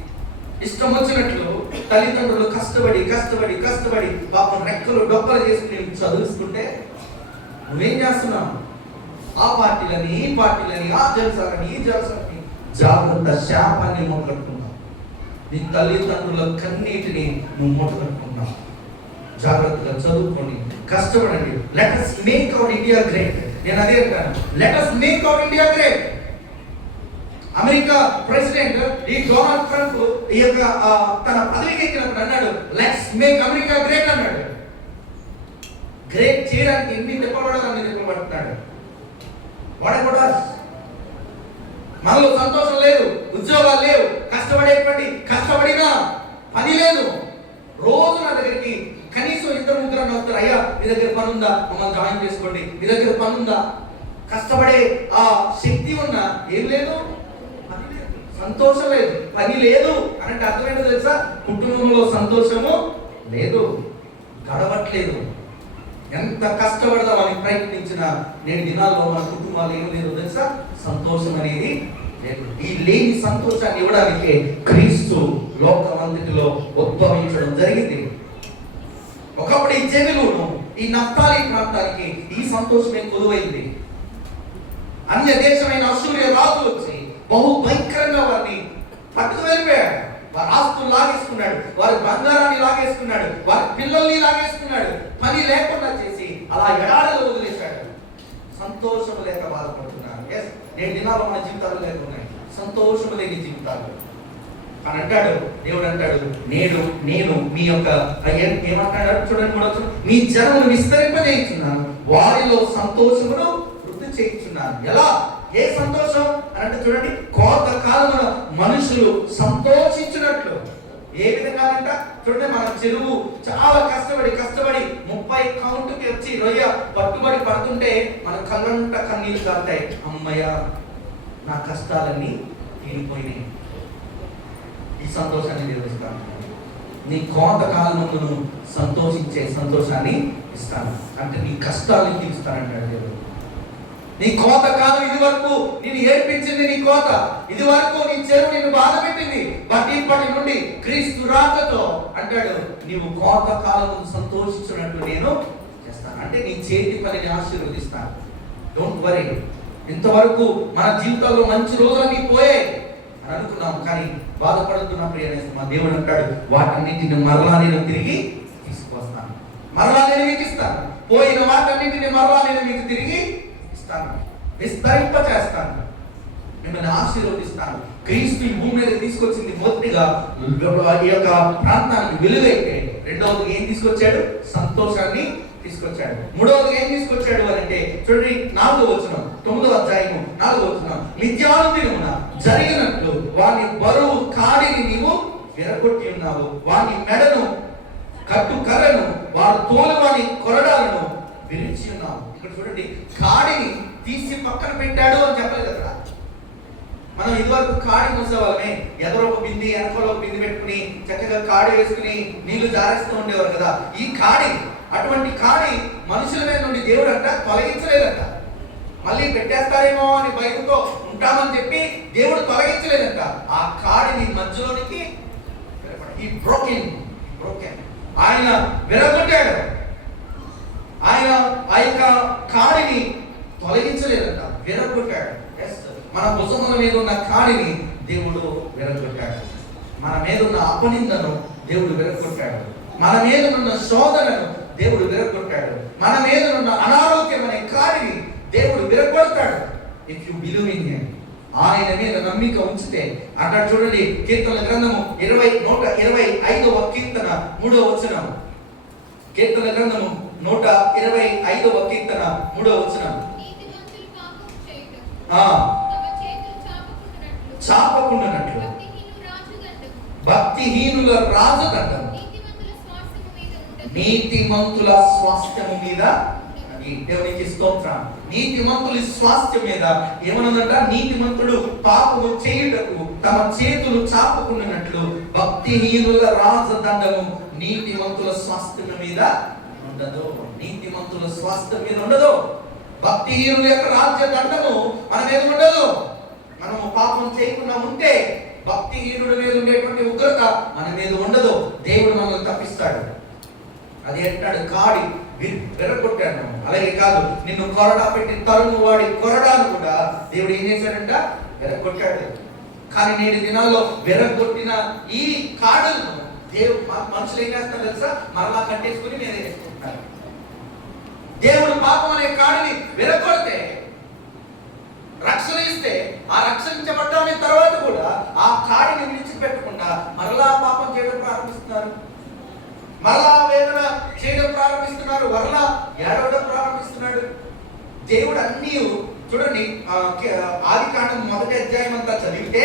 ఇష్టం వచ్చినట్లు తల్లిదండ్రులు కష్టపడి పాపం రెక్కలు డొక్కలు చేసుకుని చదువుకుంటే నువ్వేం చేస్తున్నావు? ఆ పార్టీలని, ఈ పార్టీలని, ఆ జలసాలని, ఈ జలసాలని, జాగ్రత్త శాపాన్ని మూటకట్టుకున్నావు. నీ తల్లిదండ్రుల కన్నీటిని నువ్వు మూటకట్టుకున్నావు. జాగ్రత్తగా చదువుకోండి, కష్టపడండి. Let us make our India great. నేను అదే అంటాను, let us make our India great. America president ఈ డొనాల్డ్ ట్రంప్ ఈ యొక్క తన పదవికి ఎక్కినప్పుడు అన్నాడు, లెట్స్ మేక్ అమెరికా గ్రేట్ అన్నాడు. గ్రేట్ చేయడానికి ఎన్ని తిప్పబడాలని వాడకూడదు. మనలో సంతోషం లేదు, ఉద్యోగాలు లేవు, కష్టపడినా పని లేదు. రోజు నా దగ్గరికి కనీసం 2-3 వస్తారు, అయ్యా మీ దగ్గర పని ఉందా, మమ్మల్ని జాయిన్ చేసుకోండి, మీ దగ్గర పని ఉందా. కష్టపడే ఆ శక్తి ఉన్నా ఏం లేదు, సంతోషం లేదు, పని లేదు అని అంటే అర్థమైందో తెలుసా? కుటుంబంలో సంతోషము లేదు, గడవట్లేదు. ఎంత కష్టపడదామని ప్రయత్నించినా నేటి దినాల్లో మన కుటుంబాలు ఏం లేదు తెలుసా? సంతోషం అనేది లేదు. ఈ లేని సంతోషాన్ని ఇవ్వడానికి క్రీస్తు లోకమంతటిలో ఉద్భవించడం జరిగింది. ఒకప్పుడు ఈ జెబెలూను, ఈ నఫ్తాలి ప్రాంతానికి ఈ సంతోషమే కొలువైంది. అన్య దేశమైన అశ్షూర్య రాజు వచ్చి బహు భయంకరంగా వారిని పట్టుకు వెళ్ళిపోయాడు. వారి ఆస్తులు లాగేసుకున్నాడు, వారి బంగారాన్ని లాగేసుకున్నాడు, వారి పిల్లల్ని లాగేసుకున్నాడు, పని లేకుండా చేసి అలా ఎడారిలో వదిలేశాడు. సంతోషం లేక బాధపడుతున్నారు. నేటి దినాల్లో మన జీవితాలు లేకున్నాయి, సంతోషం లేని జీవితాలు అని అంటాడు దేవుడు. అంటాడు, నేను మీ యొక్క ఏమంటాడు చూడండి, మీ జనమును విస్తరింపజేయుచున్నాను, వారిలో సంతోషమును వృద్ధి చేయించున్నాను. ఎలా? ఏ సంతోషం అని అంటే చూడండి, కోతకాలమున మనుషులు సంతోషించినట్లు. ఏ విధంగా అంట చూడండి, మన చెరువు చాలా కష్టపడి 30 కౌంటుకి వచ్చి రొయ్య పట్టుబడి పడుతుంటే మన కళ్ళంట కన్నీళ్ళు కాస్తాయి. అమ్మయ్య, నా కష్టాలన్నీ తీరిపోయినాయి. ఈ సంతోషాన్ని నిర్వహిస్తాను. నీ కోతకాలమును సంతోషించే సంతోషాన్ని ఇస్తాను అంటే నీ కష్టాలను తీరుస్తానంటాడు దేవుడు. నీ కోత కాలం ఇది వరకు నేను ఏర్పించింది, నీ కోత ఇది వరకు నీ చెరువు నిన్ను బాధ పెట్టింది. బట్ ఇప్పటి నుండి క్రీస్తు రాకతో అంటాడు, నీవు కోత కాలం సంతోషించినట్టు నేను చేస్తాను. అంటే నీ చేతి పనిని ఆశీర్వదిస్తాను. Don't worry. ఇంతవరకు మన జీవితాల్లో మంచి రోజులన్నీ పోయాయి అని అనుకున్నాం, కానీ బాధపడుతున్న ప్రియనేసి మా దేవుడు అంటాడు, వాటన్నిటిని మరలా నేను తిరిగి తీసుకొస్తాను, మరలా నేను మీకు ఇస్తాను. పోయిన వాటన్నిటిని మరలా నేను మీకు తిరిగి విస్తరింప చేస్తాను. మిమ్మల్ని ఆశీర్వదిస్తాను. క్రీస్తు ఈ భూమి మీద తీసుకొచ్చింది మొదటిగా ఈ యొక్క ప్రాంతానికి వెలుగైతే, రెండవది ఏం తీసుకొచ్చాడు? సంతోషాన్ని తీసుకొచ్చాడు. మూడవది ఏం తీసుకొచ్చాడు అని అంటే చూడండి, 4వ వచనం, 9వ అధ్యాయము 4వ వచనం, నిత్యానుదినమున జరిగినట్లు వాని బరువు కాడిని నీవు విరగొట్టి ఉన్నావు, వాని మెడను కట్టు కర్రను వారు తోలు వాని కొరడాలను విరిచి ఉన్నావు. ఇక్కడ చూడండి, కాడిని తీసి పక్కన పెట్టాడు అని చెప్పలేదు అక్కడ. మనం ఇదివరకు కాడి మూసేవాళ్ళమే, ఎదరో ఒక బింది వెనకలో ఒక బింది పెట్టుకుని చక్కగా కాడి వేసుకుని నీళ్లు జారేస్తూ ఉండేవారు కదా. ఈ కాడి, అటువంటి కాడి మనుషుల మీద నుండి దేవుడు అంట తొలగించలేదంట. మళ్ళీ పెట్టేస్తారేమో అని భయంతో ఉంటామని చెప్పి దేవుడు తొలగించలేదంట. ఆ కాడిని మధ్యలోనికి ఆయన విరగొట్టాడు. ఆయన ఆ యొక్క కాడిని తొలగించలేదంట, విరగొట్టాడు. మన భుజముల మీద ఉన్న కాడిని దేవుడు విరగొట్టాడు. మన మీద ఉన్న అపనిందను దేవుడు విరగొట్టాడు. మన మీద ఉన్న శోధనను దేవుడు విరగొట్టాడు. మన మీద ఉన్న అనారోగ్యం అనే కాడిని దేవుడు విరగొడతాడు. If you believe in him, ఆయన మీద నమ్మిక ఉంచితే. అక్కడ చూడండి, కీర్తనల గ్రంథము 125వ కీర్తన 3వ వచనం. కీర్తనల గ్రంథము 125వ కీర్తన 3వ వచనం. చాపకుండానట్లు భక్తిహీనుల రాజదండం నీతిమంతుల స్వాస్థ్యము మీద. దేవునికి స్తోత్రం. నీతిమంతుల స్వాస్థ్యం మీద ఏమన్నదంట? నీతిమంతుడు పాపము చేయుటకు తమ చేతులు చాపుకున్నట్లు భక్తిహీనుల రాజదండము నీతిమంతుల స్వాస్థ్యం మీద ఉండదు. నీతిమంతుల స్వాస్థ్యం మీద ఉండదు. భక్తిహీనుల యొక్క రాజ్యదండము మన మీద ఉండదు. మనము పాపం చేయకుండా ఉంటే భక్తిహీనుడి మీద ఉండేటువంటి ఉగ్రత మన మీద ఉండదు. దేవుడు మనల్ని తప్పిస్తాడు. అది అంటాడు, కాడి విరగొట్టాను. అలాగే కాదు, నిన్ను కొరడా పెట్టి తరుము వాడి కొరడాను కూడా దేవుడు ఏం చేశాడంట? విరగొట్టాడు. కానీ నేటి దినాల్లో విరగొట్టిన ఈ కాడులను దేవుడు మనుషులు ఏం చేస్తారు తెలుసా? మరలా కట్టేసుకుని మీద వేసుకుంటారు. దేవుడు పాపం అనే కాడిని విరగొడితే, రక్షణ ఇస్తే, ఆ రక్షించబడ్డాని తర్వాత కూడా ఆ కాడిని విడిచిపెట్టకుండా మరలా పాపం చేయడం ప్రారంభిస్తున్నారు, మరలా వేదన చేయడం ప్రారంభిస్తున్నారు, మరలా ఏడవడం ప్రారంభిస్తున్నాడు. దేవుడు అన్నీ చూడండి, ఆదికాండం 1వ అధ్యాయం అంతా చదివితే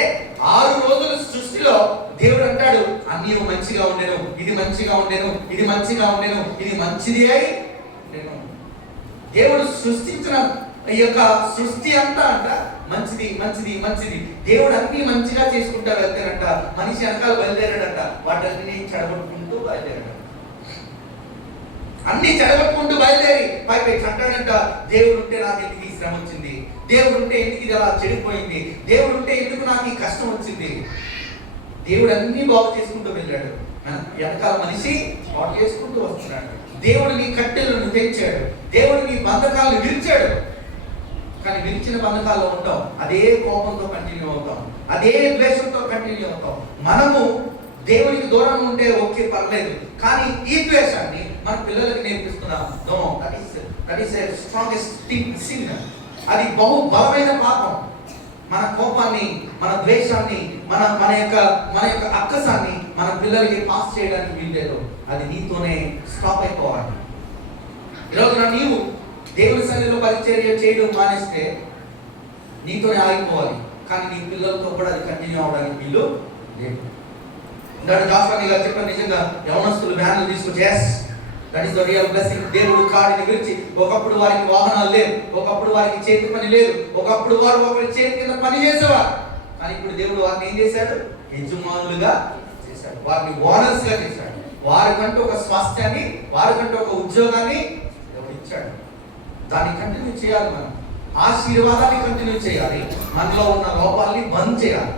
6 రోజుల సృష్టిలో దేవుడు అంటాడు, అన్నీ మంచిగా ఉండేను, ఇది మంచిగా ఉండేను, ఇది మంచిగా ఉండేను, ఇది మంచిది అయి ఉండేను. దేవుడు సృష్టించిన ఈ యొక్క సృష్టి అంతా అంట మంచిది మంచిది మంచిది. దేవుడు అన్ని మంచిగా చేసుకుంటా వెళ్తాడంట. మనిషి వెనకాల బయలుదేరాడంట, వాటిని చెడగొట్టుకుంటూ బయలుదేరాడు. అన్ని చెడగొట్టుకుంటూ బయలుదేరి పైపై అంటాడంట, దేవుడు ఉంటే నాకు ఎందుకు ఈ శ్రమ వచ్చింది, దేవుడు ఉంటే ఎందుకు ఇది అలా చెడిపోయింది, దేవుడు ఉంటే ఎందుకు నాకు ఈ కష్టం వచ్చింది. దేవుడు అన్ని బాగు చేసుకుంటూ వెళ్ళాడు. వెనకాల మనిషి బాగు చేసుకుంటూ వస్తున్నాడు. దేవుడు నీ కట్టెలను తెచ్చాడు, దేవుడు నీ బంధకాలను విరిచాడు. కానీ విరిచిన బంధకాల్లో ఉంటాం, అదే కోపంతో కంటిన్యూ అవుతాం, అదే ద్వేషంతో కంటిన్యూ అవుతాం. మనము దేవునికి దూరంగా ఉంటే ఓకే, పర్లేదు. కానీ ఈ ద్వేషాన్ని మన పిల్లలకి నేర్పిస్తున్నాం. No, that is a strongest sin. అది బహు బలమైన పాపం. మన కోపాన్ని, మన ద్వేషాన్ని, మన యొక్క అక్కసాన్ని మన పిల్లలకి పాస్ చేయడానికి వీల్లేదు. అది నీతోనే స్టాప్ అయిపోవాలి. ఈరోజున నీవు దేవుని సన్నిధిలో పరిచర్య చేయడం మానేస్తే నీతోనే ఆగిపోవాలి. కానీ నీ పిల్లలతో కూడా అది కంటిన్యూ అవడానికి వీలు లేదు. దాని జాఫర్ గారు చెప్పిన నిజంగా యవనస్తులు వ్యాన్లు తీసుకొచ్చి, that is the real blessing. దేవుడు కాడిని విరిచి, ఒకప్పుడు వారికి వాహనాలు లేవు, ఒకప్పుడు వారికి చేతి పని లేదు, ఒకప్పుడు వారు ఒకరి చేతి కింద పని చేసేవారు. కానీ ఇప్పుడు దేవుడు వారిని ఏం చేశాడు? యజమానులుగా చేశాడు, వారిని ఓనర్స్ గా చేశాడు. వారికంటూ ఒక స్వాస్థ్యాన్ని, వారికంటూ ఒక ఉద్యోగాన్ని దేవుడు ఇచ్చాడు. దాన్ని కంటిన్యూ చేయాలి. మనం ఆశీర్వాదాన్ని కంటిన్యూ చేయాలి, మనలో ఉన్న లోపాలని బంద్ చేయాలి.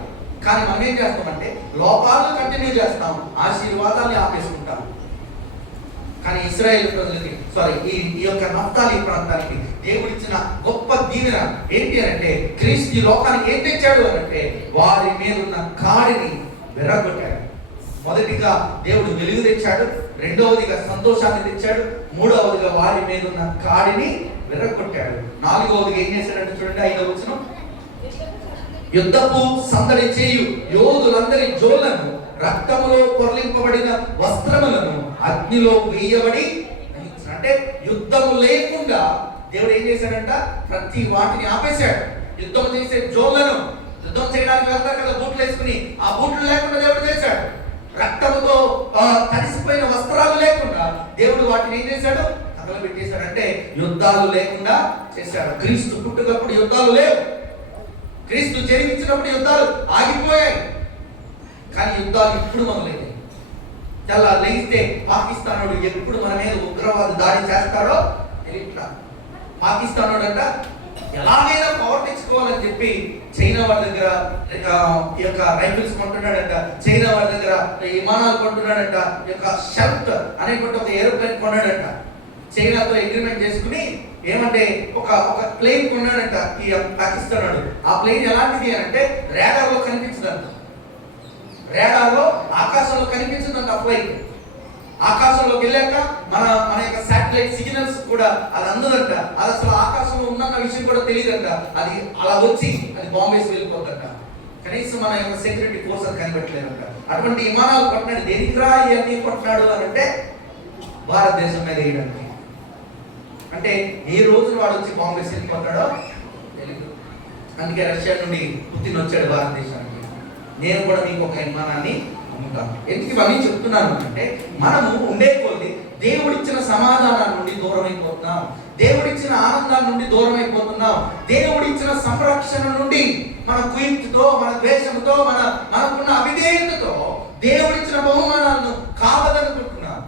కానీ మనం ఏం చేస్తామంటే లోపాలను కంటిన్యూ చేస్తాం, ఆశీర్వాదాన్ని ఆపేసుకుంటాం. కానీ ఇశ్రాయేలు ప్రజలకి ఈ యొక్క నఫ్తాలి ప్రాంతానికి దేవుడిచ్చిన గొప్ప దీవెన ఏంటి అంటే, క్రీస్తు లోకానికి ఏం తెచ్చాడు అంటే వారి మీద ఉన్న కాడిని విరగొట్టాడు. మొదటిగా దేవుడు వెలుగు తెచ్చాడు, రెండవదిగా సంతోషాన్ని తెచ్చాడు, మూడవదిగా వారి మీద ఉన్న కాడిని విరగొట్టాడు, నాలుగవదిగా ఏం చేశాడంటే చూడండి 5వ వచనం, యుద్ధపు సందడి చేయు యోధులందరి జోలను, రక్తములో పొరలింపబడిన వస్త్రములను అగ్నిలో వేయబడి, అంటే యుద్ధము లేకుండా దేవుడు ఏం చేశాడంట? ప్రతి వాటిని ఆపేశాడు. యుద్ధం చేసే జోళ్లను, యుద్ధం చేయడానికి వెళ్తారు కదా బూట్లు వేసుకుని, ఆ బూట్లు లేకుండా దేవుడు చేశాడు. రక్తముతో తడిసిపోయిన వస్త్రాలు లేకుండా దేవుడు వాటిని ఏం చేశాడు? తగలబెట్టేశాడంటే యుద్ధాలు లేకుండా చేశాడు. క్రీస్తు పుట్టుకప్పుడు యుద్ధాలు లేవు, క్రీస్తు జన్మించినప్పుడు యుద్ధాలు ఆగిపోయాయి. కానీ యుద్ధాలు ఇప్పుడు మొదలైంది. చాలా లేస్తే పాకిస్తాన్ వాడు ఎప్పుడు మన మీద ఉగ్రవాద దాడి చేస్తారో తెలియట్లా. పాకిస్తాన్ వాడు అంట ఎలాగైనా పవర్ తెచ్చుకోవాలని చెప్పి చైనా వాళ్ళ దగ్గర ఈ యొక్క రైఫిల్స్ కొంటున్నాడంట, చైనా వాళ్ళ దగ్గర విమానాలు కొంటున్నాడంట, ఈ యొక్క షర్ట్ అనేటువంటి ఒక ఏరోప్లేన్ కొన్నాడంట. చైనాతో అగ్రిమెంట్ చేసుకుని ఏమంటే ఒక ప్లేన్ కొన్నాడంట ఈ పాకిస్తాన్ వాడు. ఆ ప్లేన్ ఎలాంటిది అంటే రాడార్ లో కనిపించదంట, రాడార్ లో ఆకాశంలో కనిపించదంట. ఆ ప్లేన్ ఆకాశంలోకి వెళ్ళాక మన యొక్క శాటిలైట్ సిగ్నల్స్ కూడా అది అందదంట. అది అసలు ఆకాశంలో ఉన్న విషయం కూడా తెలియదంట. అది అలా వచ్చి అది బాంబేసి వెళ్ళిపోతుందంట. కనీసం మన యొక్క సెక్యూరిటీ ఫోర్స్ అది కనిపెట్టలేదంట. అటువంటి విమానాలు కొట్టినాడు. దేనికి రా ఇవన్నీ కొట్టినాడు అని అంటే భారతదేశం మీద వేయడానికి. అంటే ఏ రోజు వాడు వచ్చి బాంబేసి వెళ్ళిపోతాడో తెలియదు. అందుకే రష్యా నుండి పుతిన్ వచ్చాడు భారతదేశానికి. నేను కూడా మీకు ఒక విమానాన్ని అమ్ముతాను. ఎందుకు ఇవన్నీ చెప్తున్నాను అంటే మనము ఉండే కొద్ది దేవుడిచ్చిన సమాధానం నుండి దూరం అయిపోతున్నాం, దేవుడిచ్చిన ఆనందాల నుండి దూరం అయిపోతున్నాం, దేవుడిచ్చిన సంరక్షణ నుండి మన కుయుక్తితో, మన ద్వేషంతో, మనకున్న అవిధేయతతో దేవుడిచ్చిన బహుమానాలను కావదనుకుంటున్నాం.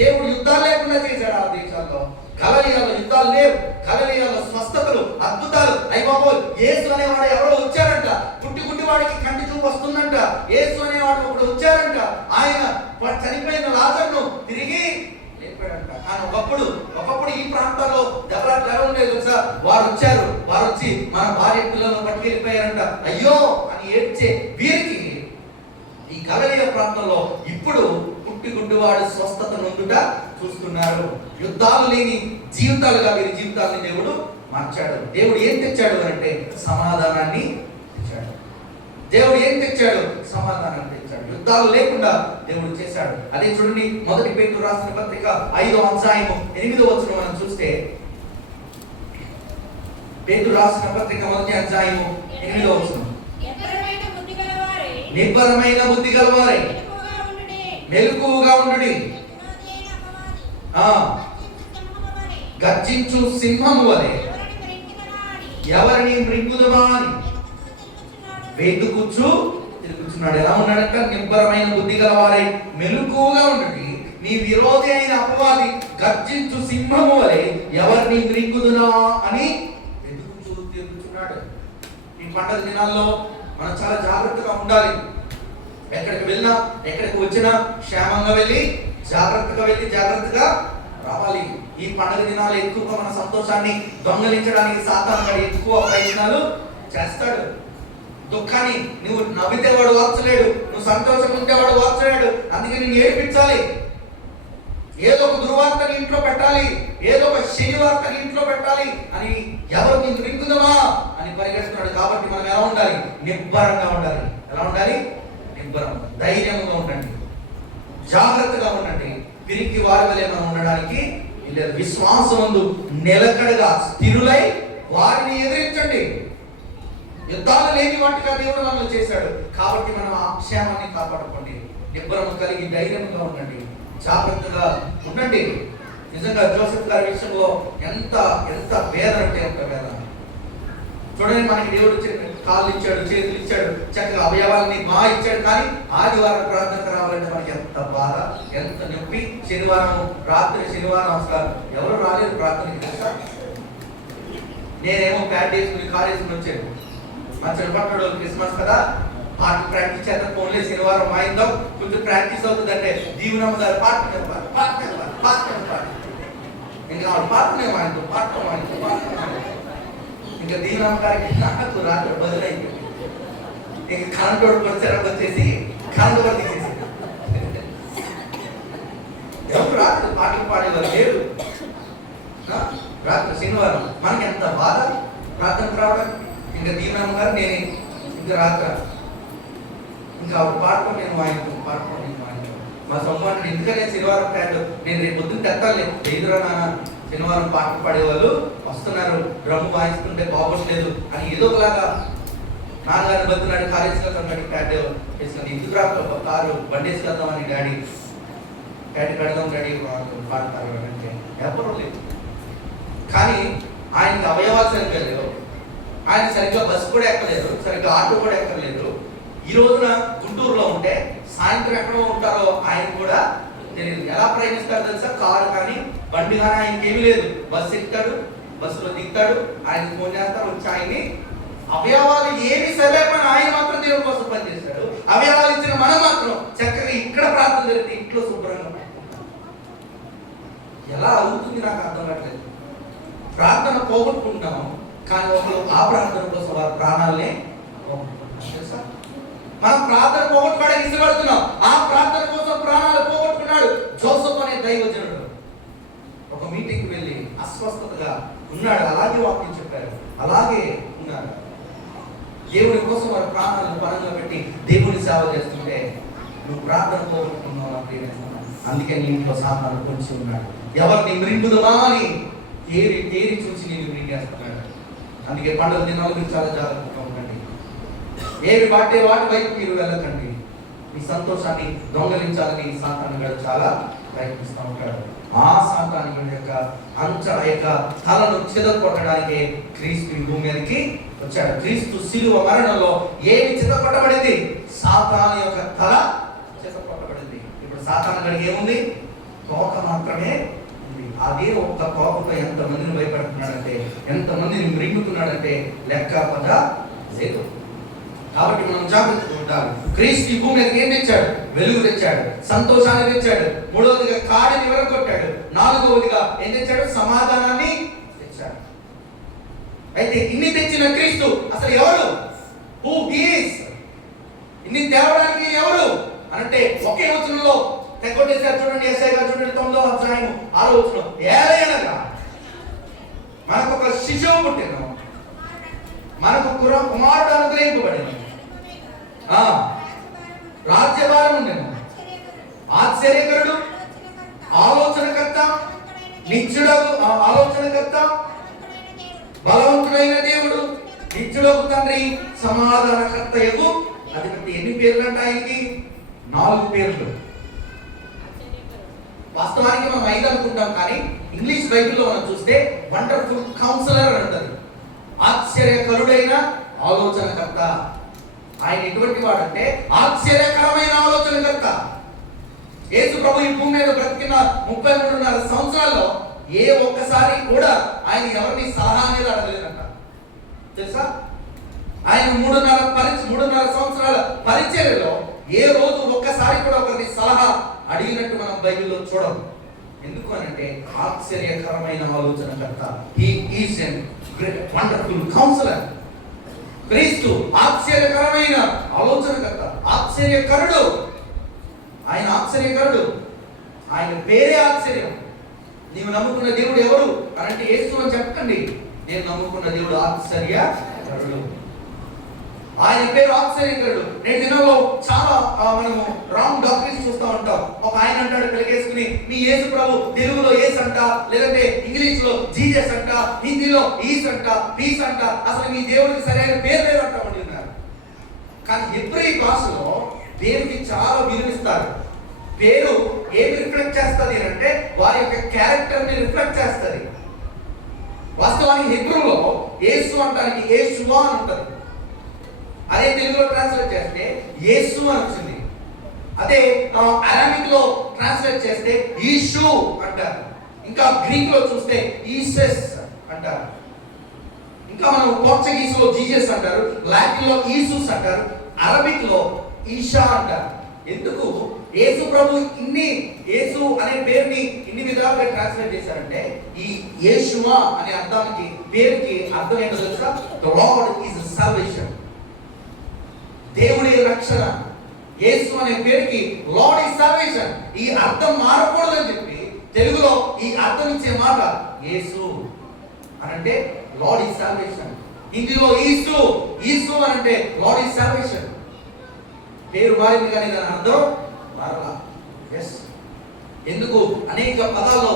దేవుడు యుద్ధాలు లేకుండా చేశాడు ఆ దేశాల్లో. గలిలయలో యుద్ధాలు లేవు, గలిలయలో స్వస్థతలు, అద్భుతాలు. అయ్య బాబోయ్, యేసు అనేవాడు ఎవరో వచ్చారంట, పుట్టి వాడికి కంటి చూపు వస్తుందంట. యేసు అనేవాడు ఒకడు వచ్చారంట, ఆయన చనిపోయిన లాజరును తిరిగి లేపాడంట. కానీ ఒకప్పుడు ఈ ప్రాంతాల్లో దెబ్బలాట్లు ఎలా ఉండేది సార్? వారు వచ్చి మన భార్య పిల్లలను పట్టుకెళ్ళిపోయారంట. అయ్యో అని ఏడ్చే వీరికి ఈ గలిలయ ప్రాంతంలో ఇప్పుడు గుడ్డివాడు స్వస్థత నొందుట చూస్తున్నారు. యుద్ధాలు లేని జీవితాలుగా వీరి జీవితాలని దేవుడు మార్చాడు. దేవుడు ఏం తెచ్చాడు అంటే సమాధానాన్ని తెచ్చాడు. దేవుడు ఏం తెచ్చాడు? సమాధానాన్ని తెచ్చాడు. యుద్ధాలు లేకుండా దేవుడు చేశాడు. అదే చూడండి, మొదటి పేతురు రాసిన పత్రిక 5వ అధ్యాయము 8వ వచనం మనం చూస్తే, పేతురు రాసిన పత్రిక మొదటి అధ్యాయము 8వ వచనం, నిబ్బరమైన బుద్ధి గలవారే మెలకువగా ఉండుడి, గర్జించు సింహము వలె ఎవరిని మృంగుదమా అని తిరుగుచున్నాడు. ఎలా ఉన్నాడంట? నిబ్బరమైన బుద్ధి గలవారై మెలకువగా ఉండుడి, నీ విరోధి అయిన అపవాది గర్జించు సింహము వలె ఎవరిని మృంగుదునా అని తిరుగుచున్నాడు. ఈ పండుగ దినాల్లో మనం చాలా జాగ్రత్తగా ఉండాలి. ఎక్కడికి వెళ్ళినా, ఎక్కడికి వచ్చినా క్షేమంగా వెళ్ళి జాగ్రత్తగా రావాలి. ఈ పండుగ దినాలు ఎక్కువగా మన సంతోషాన్ని దొంగలించడానికి సాతాను ఎక్కువ ప్రయత్నాలు చేస్తాడు. దుఃఖాన్ని నువ్వు నవ్వితే వాడు ఓర్చలేడు, నువ్వు సంతోషం ఉంటే వాడు ఓర్చలేడు. అందుకే నేను ఏడిపించాలి, ఏదో ఒక దుర్వార్తని ఇంట్లో పెట్టాలి, ఏదో ఒక శని వార్తని ఇంట్లో పెట్టాలి అని ఎవరికి మృంగుదమా అని పరిగెడుతున్నాడు. కాబట్టి మనం ఎలా ఉండాలి? నిబ్బరంగా ఉండాలి. ఎలా ఉండాలి? ధైర్యంగా ఉండండి, జాగ్రత్తగా ఉండండి. పిరికి వారి వలె మనం ఉండడానికి విశ్వాసమందు నిలకడగా స్థిరులై వారిని ఎదిరించండి. యుద్ధాలు లేని వాటిగా దేవుడు మనల్ని చేశాడు. కాబట్టి మనం ఆ క్షేమాన్ని కాపాడుకోండి. నిబ్బరము కలిగి ధైర్యంగా ఉండండి, జాగ్రత్తగా ఉండండి. నిజంగా జోసెఫ్ గారి విషయంలో ఎంత వేదన అంటే ఎంత వేదన. చూడండి, మనకి దేవుడు కాళ్ళు ఇచ్చాడు, చేతులు ఇచ్చాడు, చక్కగా అవయవాలని బాగా ఇచ్చాడు. కానీ ఆదివారం ప్రార్థనకు రావాలంటే మనకి ఎంత బాధ, ఎంత నొప్పి. శనివారం అసలు ఎవరు రాలేదు ప్రార్థనకి తెలుసా? నేనేమో ప్యాడ్ వేసుకుని కారు వేసుకుని వచ్చాను. మా చిన్నపట్ల క్రిస్మస్ కదా, పాట ప్రాక్టీస్ చేద్దాం, ఫోన్లే శనివారం మాయిందాం, కొంచెం ప్రాక్టీస్ అవుతుందంటే దీవునమ్మ గారు పాట ఇంకా ఆవిడ పాటనే మాయిందాం ఇంకా దీవెనమ్మ గారికి నాకు రాత్రి బదులైంది. ఇంకా కరెంట్ వచ్చేసి కరెంట్ కూడా తీసేసి ఎవరు రాత్రి పాటలు పాడేవారు లేరు. రాత్రి శనివారం మనకి ఎంత బాధ ప్రార్థనకు రావడం. ఇంకా దీవెనమ్మ గారు నేనే ఇంకా రాత్ర ఇంకా ఆవిడ పాడటం నేను వాయించు మా సొమ్ము అంటే ఎందుకనే శనివారం ప్యాంటు నేను రేపు పొద్దున్న తెత్తాలి లేదురా నాన్న, శనివారం పాటలు పాడేవాళ్ళు వస్తున్నారు, డ్రమ్ము వాయిస్తుంటే బాగోట్లేదు అని ఏదో ఒకలాగా నాన్నగారిని బతున్నాడు. కారు వేసుకెళ్తాడు, ప్యాంటు వేసుకుంది. ఎందుకు రా కారు బండి వేసుకెళ్తామని డాడీ కడదాం డాడీ పాడతారు అంటే ఎవరు లేదు. కానీ ఆయనకి అవయవాలు సరిగ్గా లేవు, ఆయన సరిగ్గా బస్సు కూడా ఎక్కలేదు, సరిగ్గా ఆటో కూడా ఎక్కలేదు. ఈ రోజున గుంటూరులో ఉంటే సాయంత్రం ఎక్కడో ఉంటారో ఆయన కూడా తెలియదు. ఎలా ప్రయాణిస్తారో తెలుసా? కారు కానీ బండి కానీ ఆయనకి ఏమీ లేదు. బస్సు ఎక్కుతాడు, బస్సులో దిగుతాడు, ఆయన ఫోన్ చేస్తారు, వచ్చి ఆయన్ని అవయవాలు ఏమి సరిపోయిన ఆయన మాత్రం దేవుడి కోసం పనిచేస్తాడు. అవయవాలు ఇచ్చిన మనం మాత్రం చక్కగా ఇక్కడ ప్రార్థన జరిగితే ఇంట్లో శుభ్రంగా ఎలా అవుతుంది నాకు అర్థం కావట్లేదు. ప్రార్థన పోగొట్టుకుంటాము, కానీ ఒకరు ఆ ప్రార్థన కోసం వారి ప్రాణాలనే మనం ప్రార్థన పోగొట్టుకోవడానికి ఇష్టపడుతున్నాం. ఆ ప్రార్థన కోసం ప్రాణాలు పోగొట్టుకున్నాడు జోసెఫ్ అనే దైవజనుడు. ఒక మీటింగ్కి వెళ్ళి అస్వస్థతగా ఉన్నాడు, అలాగే వాక్యం చెప్పారు, అలాగే ఉన్నాడు. దేవుడి కోసం వారి ప్రాణాలను పరంగా పెట్టి దేవుని సేవ చేస్తుంటే నువ్వు ప్రార్థన పోగొట్టుకున్నావు. అందుకే నీ ఇంట్లో సాతాను పొంచి ఉన్నాడు. ఎవరిని మృంగుదమా అని తేరి చూసి నేను మృంగేస్తున్నాడు. అందుకే పండుగ దినాలు మీరు చాలా జాగ్రత్తగా ఉండండి. ఏవి వాటి వైపు మీరు వెళ్ళకండి. మీ సంతోషాన్ని దొంగలించాలని సాతాను గారు చాలా ప్రయత్నిస్తూ ఉంటాడు. ఆ సాతాను యొక్క యొక్క తలను చెదకొట్టడానికి క్రీస్తు భూమి మీదకి వచ్చాడు. క్రీస్తు శిలువ మరణంలో ఏమి చెదకొట్టబడింది? సాతాను యొక్క తల చెదకొట్టబడింది. ఇప్పుడు సాతాను గడికి ఏముంది? తోక మాత్రమే ఉంది. అదే ఒక్క తోకతో ఎంతమందిని భయపెడుతున్నాడంటే, ఎంతమందిని మృంగుతున్నాడంటే లెక్క పద లేదు. కాబట్టి మనం జాగ్రత్తగా ఉండాలి. క్రీస్తు భూమి మీదకి ఏం తెచ్చాడు? వెలుగు తెచ్చాడు, సంతోషాన్ని తెచ్చాడు. మూడవదిగా కాడిని విరగొట్టాడు. నాలుగవదిగా ఏం తెచ్చాడు? సమాధానాన్ని తెచ్చాడు. అయితే ఇన్ని తెచ్చిన క్రీస్తు అసలు ఎవరు? Who is? ఇన్ని తేవడానికి ఎవరు అంటే ఒకే వచనంలో తెగొట్టేశారు. చూడండి, యేసాయా చూడండి 9వ అధ్యాయం 6వ వచనం. ఏలయనగా మనకు ఒక శిశువు పుట్టెను, మనకు కుమారుడు అనుగ్రహింపబడెను, రాజ్యభారం ఉండెను, ఆశ్చర్యకరుడు, ఆలోచనకర్త, నిత్యుడగు ఆలోచనకర్త, బలవంతుడైన దేవుడు, నిత్యుడగు తండ్రి, సమాధానకర్తయగు అధిపతి. ఎన్ని పేర్లు అంటే ఆయనకి? 4 పేర్లు. వాస్తవానికి మనం 5 అనుకుంటాం, కానీ ఇంగ్లీష్ బైబిల్లో మనం చూస్తే వండర్ఫుల్ కౌన్సిలర్ అంటారు. ఆశ్చర్యకరుడైన ఆలోచనకర్త. ఆయన ఎటువంటి వాడంటే ఆశ్చర్యకరమైన ఆలోచనకర్త. యేసు ప్రభు ఈ భూమి మీద బ్రతికిన 33.5 సంవత్సరాల్లో ఏ ఒక్కసారి కూడా ఆయన ఎవరిని సలహా అనేది అడగలేదంట. తెలుసా? ఆయన 3.5 సంవత్సరాల పరిచర్యలో ఏ రోజు ఒక్కసారి కూడా ఒకరిని సలహా అడిగినట్టు మనం బైబిల్లో చూడం. ఎందుకు అనంటే ఆశ్చర్యకరమైన ఆలోచనకర్త. He is a wonderful councillor. క్రీస్తు ఆశ్చర్యకరమైన ఆలోచనకర్త, ఆశ్చర్యకరుడు. ఆయన ఆశ్చర్యకరుడు, ఆయన పేరే ఆశ్చర్యం. నీవు నమ్ముకున్న దేవుడు ఎవరు అనంటే యేసు అని చెప్పండి. నేను నమ్ముకున్న దేవుడు ఆశ్చర్యకరుడు. ఆయన పేరు ఆశ్చర్యకరుడు. నేటి దినంలో చాలా మనము రాంగ్ డాక్టరీస్ చూస్తూ ఉంటాం. ఒక ఆయన అంటాడు పెళ్ళికేసుకుని, నీ యేసు ప్రభు తెలుగులో ఏస్ అంట, లేదంటే ఇంగ్లీష్ లో జీజస్ అంట, హిందీలో ఈస్ అంట, పీస్ అంట, అసలు మీ దేవుడికి సరైన పేరు లేదు అంటా ఉంటున్నారు. కానీ హెబ్రీ భాషలో దేవుడికి చాలా విలువిస్తారు. పేరు ఏమి రిఫ్లెక్ట్ చేస్తుంది అంటే వారి యొక్క క్యారెక్టర్ ని రిఫ్లెక్ట్ చేస్తుంది. వాస్తవానికి హెబ్రూలో యేసు అంటానికి యేషువా అని ఉంటుంది. అదే తెలుగులో ట్రాన్స్లేట్ చేస్తే యేసు అని వచ్చింది. అదే అరామిక్ లో ట్రాన్స్లేట్ చేస్తే ఈషు అంటారు. ఇంకా గ్రీక్ లో చూస్తే ఈసెస్ అంటారు. ఇంకా మనం పోర్చుగీస్ లో జీజస్ అంటారు, లాటిన్ లో ఈసూస్ అంటారు, అరబిక్ లో ఈషా అంటారు. ఎందుకు యేసు ప్రభు యేసు అనే పేరుని ఇన్ని విధాలుగా ట్రాన్స్లేట్ చేశారంటే, ఈ యేషువా అనే అర్థానికి పేరుకి అర్థం ఏంటో తెలుసా? The lord is salvation. దేవుడి రక్షణ. యేసు అనే పేరుకి లార్డ్ ఈజ్ సాల్వేషన్. ఈ అర్థం మారకూడదని చెప్పి తెలుగులో ఈ అర్థం ఇచ్చే మాట యేసు అనంటే లార్డ్ ఈజ్ సాల్వేషన్. హిందీలో ఈసు ఈసు అని అంటే గాడ్ ఈజ్ సాల్వేషన్. పేరు మారింది కానీ దాని అర్థం మారలా. ఎస్, ఎందుకు అనేక పదాల్లో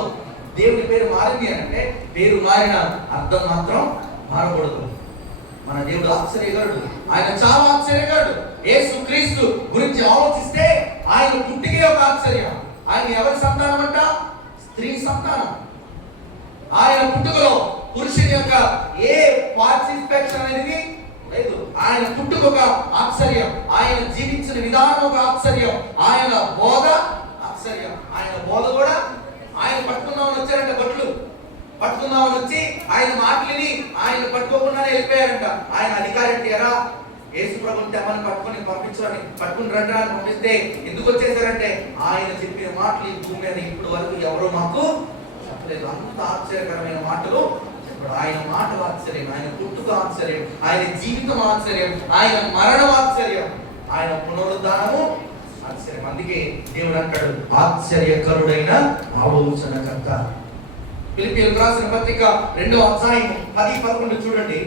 దేవుని పేరు మారింది అని అంటే పేరు మారిన అర్థం మాత్రం మారకూడదు. మన దేవుడు ఆశ్చర్యకరుడు, ఆయన చాలా ఆశ్చర్యకరుడు. యేసు క్రీస్తు గురించి ఆలోచిస్తే ఆయన పుట్టికే ఒక ఆశ్చర్యం. ఆయన ఎవరి సంతానం అంట? స్త్రీ సంతానం. ఆయన పుట్టుకలో పురుషుని యొక్క ఏ పార్టిసిపేషన్ అనేది లేదు. ఆయన పుట్టుక ఒక ఆశ్చర్యం, ఆయన జీవించిన విధానం ఒక ఆశ్చర్యం, ఆయన బోధ ఆశ్చర్యం. ఆయన బోధ కూడా ఆయన పట్టుకుందామని వచ్చారంట, బట్లు పట్టుకుందామని వచ్చి ఆయన మాటలని ఆయన పట్టుకోకుండానే వెళ్ళిపోయారంట. ఆయన అధికారి ఎరా యేసు ప్రభుని తెమ్మని పట్టుకొని పంపించాలని పట్టుకుని రండి అని పంపిస్తే ఎందుకు వచ్చేసారంటే ఆయన చెప్పిన మాటలు ఈ భూమి మీద ఇప్పటి వరకు ఎవరో మాకు చెప్పలేదు. అంత ఆశ్చర్యకరమైన మాటలు. ఇప్పుడు ఆయన మాటలు ఆశ్చర్యం, ఆయన పుట్టుక ఆశ్చర్యం, ఆయన జీవితం ఆశ్చర్యం, ఆయన మరణం ఆశ్చర్యం, ఆయన పునరుద్ధానము ఆశ్చర్యం. అందుకే దేవుడు అంటాడు ఆశ్చర్యకరుడైన ఆలోచనకర్త. ఫిలిప్పీయులకు రాసిన పత్రిక 2వ అధ్యాయం 10-11 చూడండి.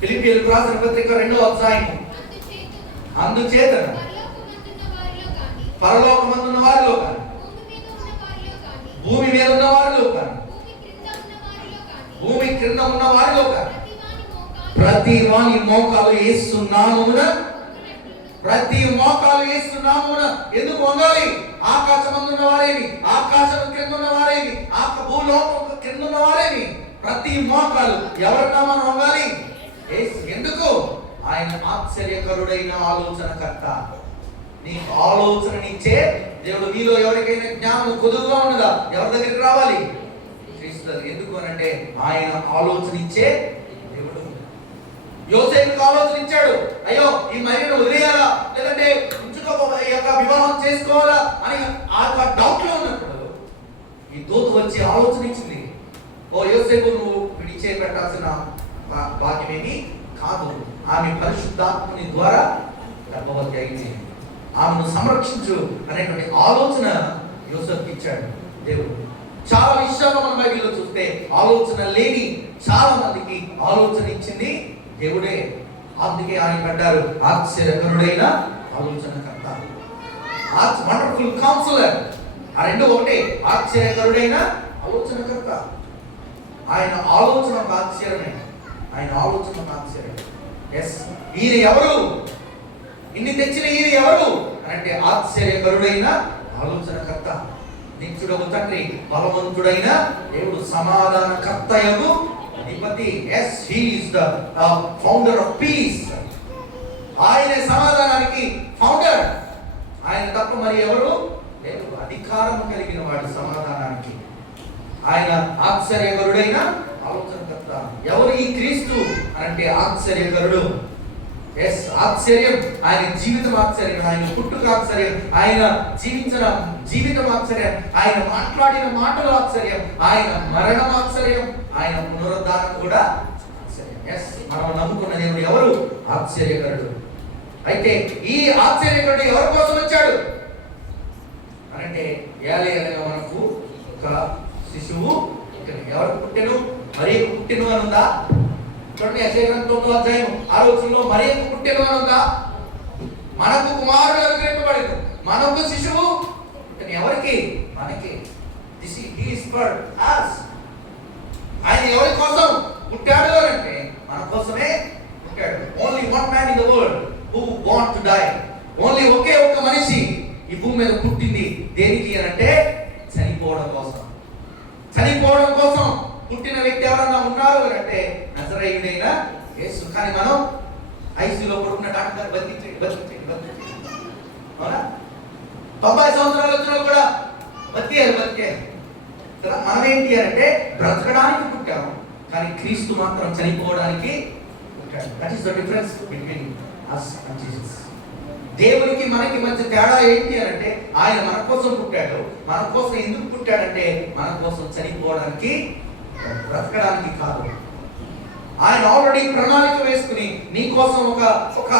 ఫిలిప్పీయులకు రాసిన పత్రిక 2వ అధ్యాయం. అందుచేత పరలోకమందున్న వారిలో కానీ భూమి మీద ఉన్న వారిలో కానీ భూమి క్రింద ఉన్న వారిలో కానీ ప్రతి వాని మోకాలు యేసు నామమున ప్రతి మోకాలు యేసు నామమున ఎందుకు వంగాలి? ఆకాశమందున్న వారేమి, ఆకాశం క్రింద ఉన్న వారేమి, భూలోకం క్రింద ఉన్న వారేమి ప్రతి మోకాలు ఎవరి నామమున వంగాలి? యేసు. ఎందుకు? ఆయన ఆశ్చర్యకరుడైన ఆలోచనకర్త. నీకు ఆలోచననిచ్చే దేవుడు. నీలో ఎవరికైనా జ్ఞానం కొదువుగా ఉన్నదా? ఎవరి దగ్గరికి రావాలి? క్రీస్తు దగ్గర. ఎందుకు అనంటే ఆయన ఆలోచన ఇచ్చే దేవుడు. యోసేపుకు ఆలోచన ఇచ్చాడు, అయ్యో ఈ మరియను వదిలేయాలా లేదంటే వివాహం చేసుకోవాలా అని ఆ డౌట్ లో ఉన్నప్పుడు ఈ దూత వచ్చి ఆలోచన ఇచ్చింది. ఓ యోసేపు, నువ్వు విడిచే పెట్టాల్సిన భాగ్యమేమి కాదు, ఆమె పరిశుద్ధాత్మని ద్వారా గర్భవతి అయింది, ఆమెను సంరక్షించు అనేటువంటి ఆలోచన యోసేపుకి ఇచ్చాడు దేవుడు. చాలా విషయాల్లో మన బైబిల్లో చూస్తే ఆలోచన లేని చాలా మందికి ఆలోచన ఇచ్చింది దేవుడే. అందుకే ఆయన అంటారు ఆశ్చర్యకరుడైన ఆలోచనకర్త, వండర్ఫుల్ కౌన్సిలర్. ఆ రెండు ఒకటే, ఆశ్చర్యకరుడైన ఆలోచనకర్త. ఆయన ఆలోచన ఒక ఆశ్చర్యమే, ఆయన ఆలోచన ఒక ఆశ్చర్యం. ఎస్, ఈయన ఎవరు? ఇన్ని తెచ్చిన ఈయన ఎవరు అంటే ఆశ్చర్యకరుడైన ఆలోచనకర్త. నిత్యుడగు తండ్రి, బలవంతుడైన దేవుడు, సమాధానకర్తయగు అధిపతి. Yes, he is the founder of peace. ఆయన సమాధానానికి ఫౌండర్. ఆయన తప్ప మరి ఎవరు లేదు. అధికారం కలిగిన వాడు సమాధానానికి. ఆయన ఆశ్చర్యకరుడైన ఆలోచనకర్త. ఎవరు ఈ క్రీస్తు అంటే ఆశ్చర్యకరుడు. ఎస్, ఆశ్చర్యం. ఆయన జీవితం ఆశ్చర్యం, ఆయన పుట్టుక ఆశ్చర్యం, ఆయన జీవించిన జీవితం ఆశ్చర్యం, ఆయన మాట్లాడిన మాటలు ఆశ్చర్యం, ఆయన మరణం ఆశ్చర్యం, ఆయన పునరుద్ధానం కూడా ఆశ్చర్యం. ఎస్, మనం నమ్ముకున్న దేవుడు ఎవరు? ఆశ్చర్యకరుడు. అయితే ఈ ఆశ్చర్యకరుడు ఎవరి కోసం వచ్చాడు అంటే ఏలయనగా మనకు ఒక శిశువు ఎవరికి పుట్టెను? మరియకు పుట్టెను అని ఉందా? చూడండి, యెషయా గ్రంథం 9వ అధ్యాయం 6వ వచనంలో మరియకు పుట్టెను అని ఉందా? మనకు కుమారుడు అనుగ్రహింపబడెను, మనకు శిశువు పుట్టెను. ఎవరికి? మనకి. This is for us. ఆయన ఎవరి కోసం పుట్టాడు అంటే మన కోసమే పుట్టాడు. Only one man in the world who want to die. Only ఒకే ఒక్క మనిషి ఈ భూమి మీద పుట్టింది. దేనికి అంటే చనిపోవడం కోసం. చనిపోవడం కోసం పుట్టిన వ్యక్తి ఎవరన్నా ఉన్నారు అంటే నజరేయుడైన యేసు. కానీ మనం ఐసీయూలో పడుకున్న డాక్టర్ బతికించండి. అవునా? 90 సంవత్సరాలు వచ్చినా కూడా బతికే. మనం ఏంటి అంటే బ్రతకడానికి పుట్టాము, కానీ క్రీస్తు మాత్రం చనిపోవడానికి పుట్టాడు. That is the difference between us and Jesus. దేవునికి మనకి మధ్య తేడా ఏంటి అంటే ఆయన మన కోసం పుట్టాడు. మన కోసం ఎందుకు పుట్టాడంటే మన కోసం చనిపోవడానికి, బ్రతకడానికి కాదు. ఆయన ఆల్రెడీ ప్రణాళిక వేసుకుని నీ కోసం ఒక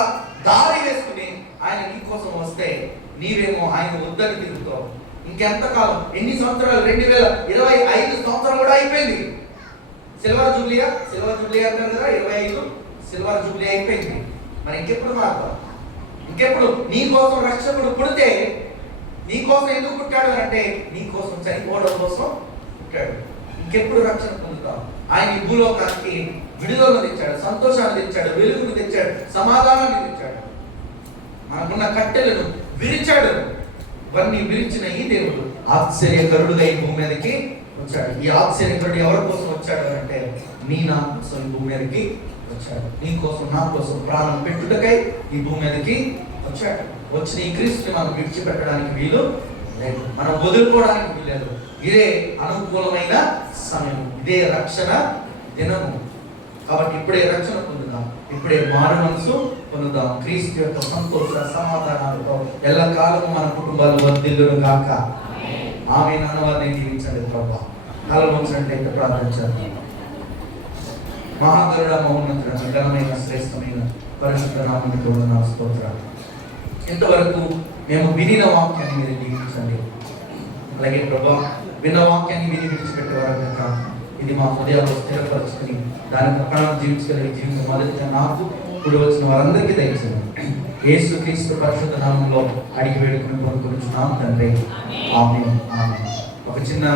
దారి వేసుకుని ఆయన నీ కోసం వస్తే నీవేమో ఆయన వద్దని తిరుగుతావు. ఇంకెంతకాలం? ఎన్ని సంవత్సరాలు? 2025 సంవత్సరాలు కూడా అయిపోయింది. సిల్వర్ జూబ్లీ అంటారు కదా, 25 సిల్వర్ జూబ్లీ అయిపోయింది. మరి ఇంకెప్పుడు మారుతాం? ఇంకెప్పుడు? నీ కోసం రక్షకుడు పుడితే, నీ కోసం ఎందుకు పుట్టాడు అంటే నీ కోసం చనిపోవడం కోసం పుట్టాడు. ఇంకెప్పుడు రక్షణ పొందుతాం? ఆయన ఈ భూలోకానికి విడుదలను తెచ్చాడు, సంతోషాన్ని తెచ్చాడు, వెలుగును తెచ్చాడు, సమాధానాన్ని తెచ్చాడు, మనకున్న కట్టెలను విరిచాడు. ఇవన్నీ విరిచిన ఈ దేవుడు ఆశ్చర్యకరుడుగా ఈ భూమి మీదకి వచ్చాడు. ఈ ఆశ్చర్యకరుడు ఎవరి కోసం వచ్చాడు అంటే నీ నా కోసం ఈ భూమి మీదకి వచ్చాడు. నీ కోసం నా కోసం ప్రాణం పెట్టుటకై ఈ భూమి మీదకి వచ్చాడు. వచ్చిన ఈ క్రీస్తుని మనం విడిచిపెట్టడానికి వీలు లేదు, మనం వదులుకోవడానికి వీలేదు. ఇదే అనుకూలమైన సమయం, ఇదే రక్షణ దినము. కాబట్టి ఇప్పుడే రక్షణ పొందుదాం, ఇప్పుడే మారు మనసు పొందుదాం. క్రీస్తు యొక్క సంతోష సమాధానాలతో ఎల్లకాలం మన కుటుంబాలు వర్ధిల్లును గాక. ఆమె అన్నవారిని దీవించండి ప్రభా. కలవంచండి అయితే ప్రార్థించండి. మహాగరుడ మహోన్నతుడ ఘనమైన శ్రేష్టమైన పరిశుద్ధ నామమునకు వందనాలు స్తోత్రాలు. ఇంతవరకు మేము వినిన వాక్యాన్ని మీరు దీవించండి. అలాగే ప్రభా, విన్న వాక్యాన్ని విని విడిచిపెట్టేవారు కనుక ఇది మా హృదయాల్లో స్థిరపరచుకుని దాని ప్రకారం జీవించగలిగే జీవితం మొదటిగా నాకు ఇప్పుడు వచ్చిన వారందరికీ దయచేయండి. యేసు క్రీస్తు పరిశుద్ధ నామంలో అడిగి వేడుకుని పొందుకుంటున్నాం తండ్రి. ఆమేన్. ఒక చిన్న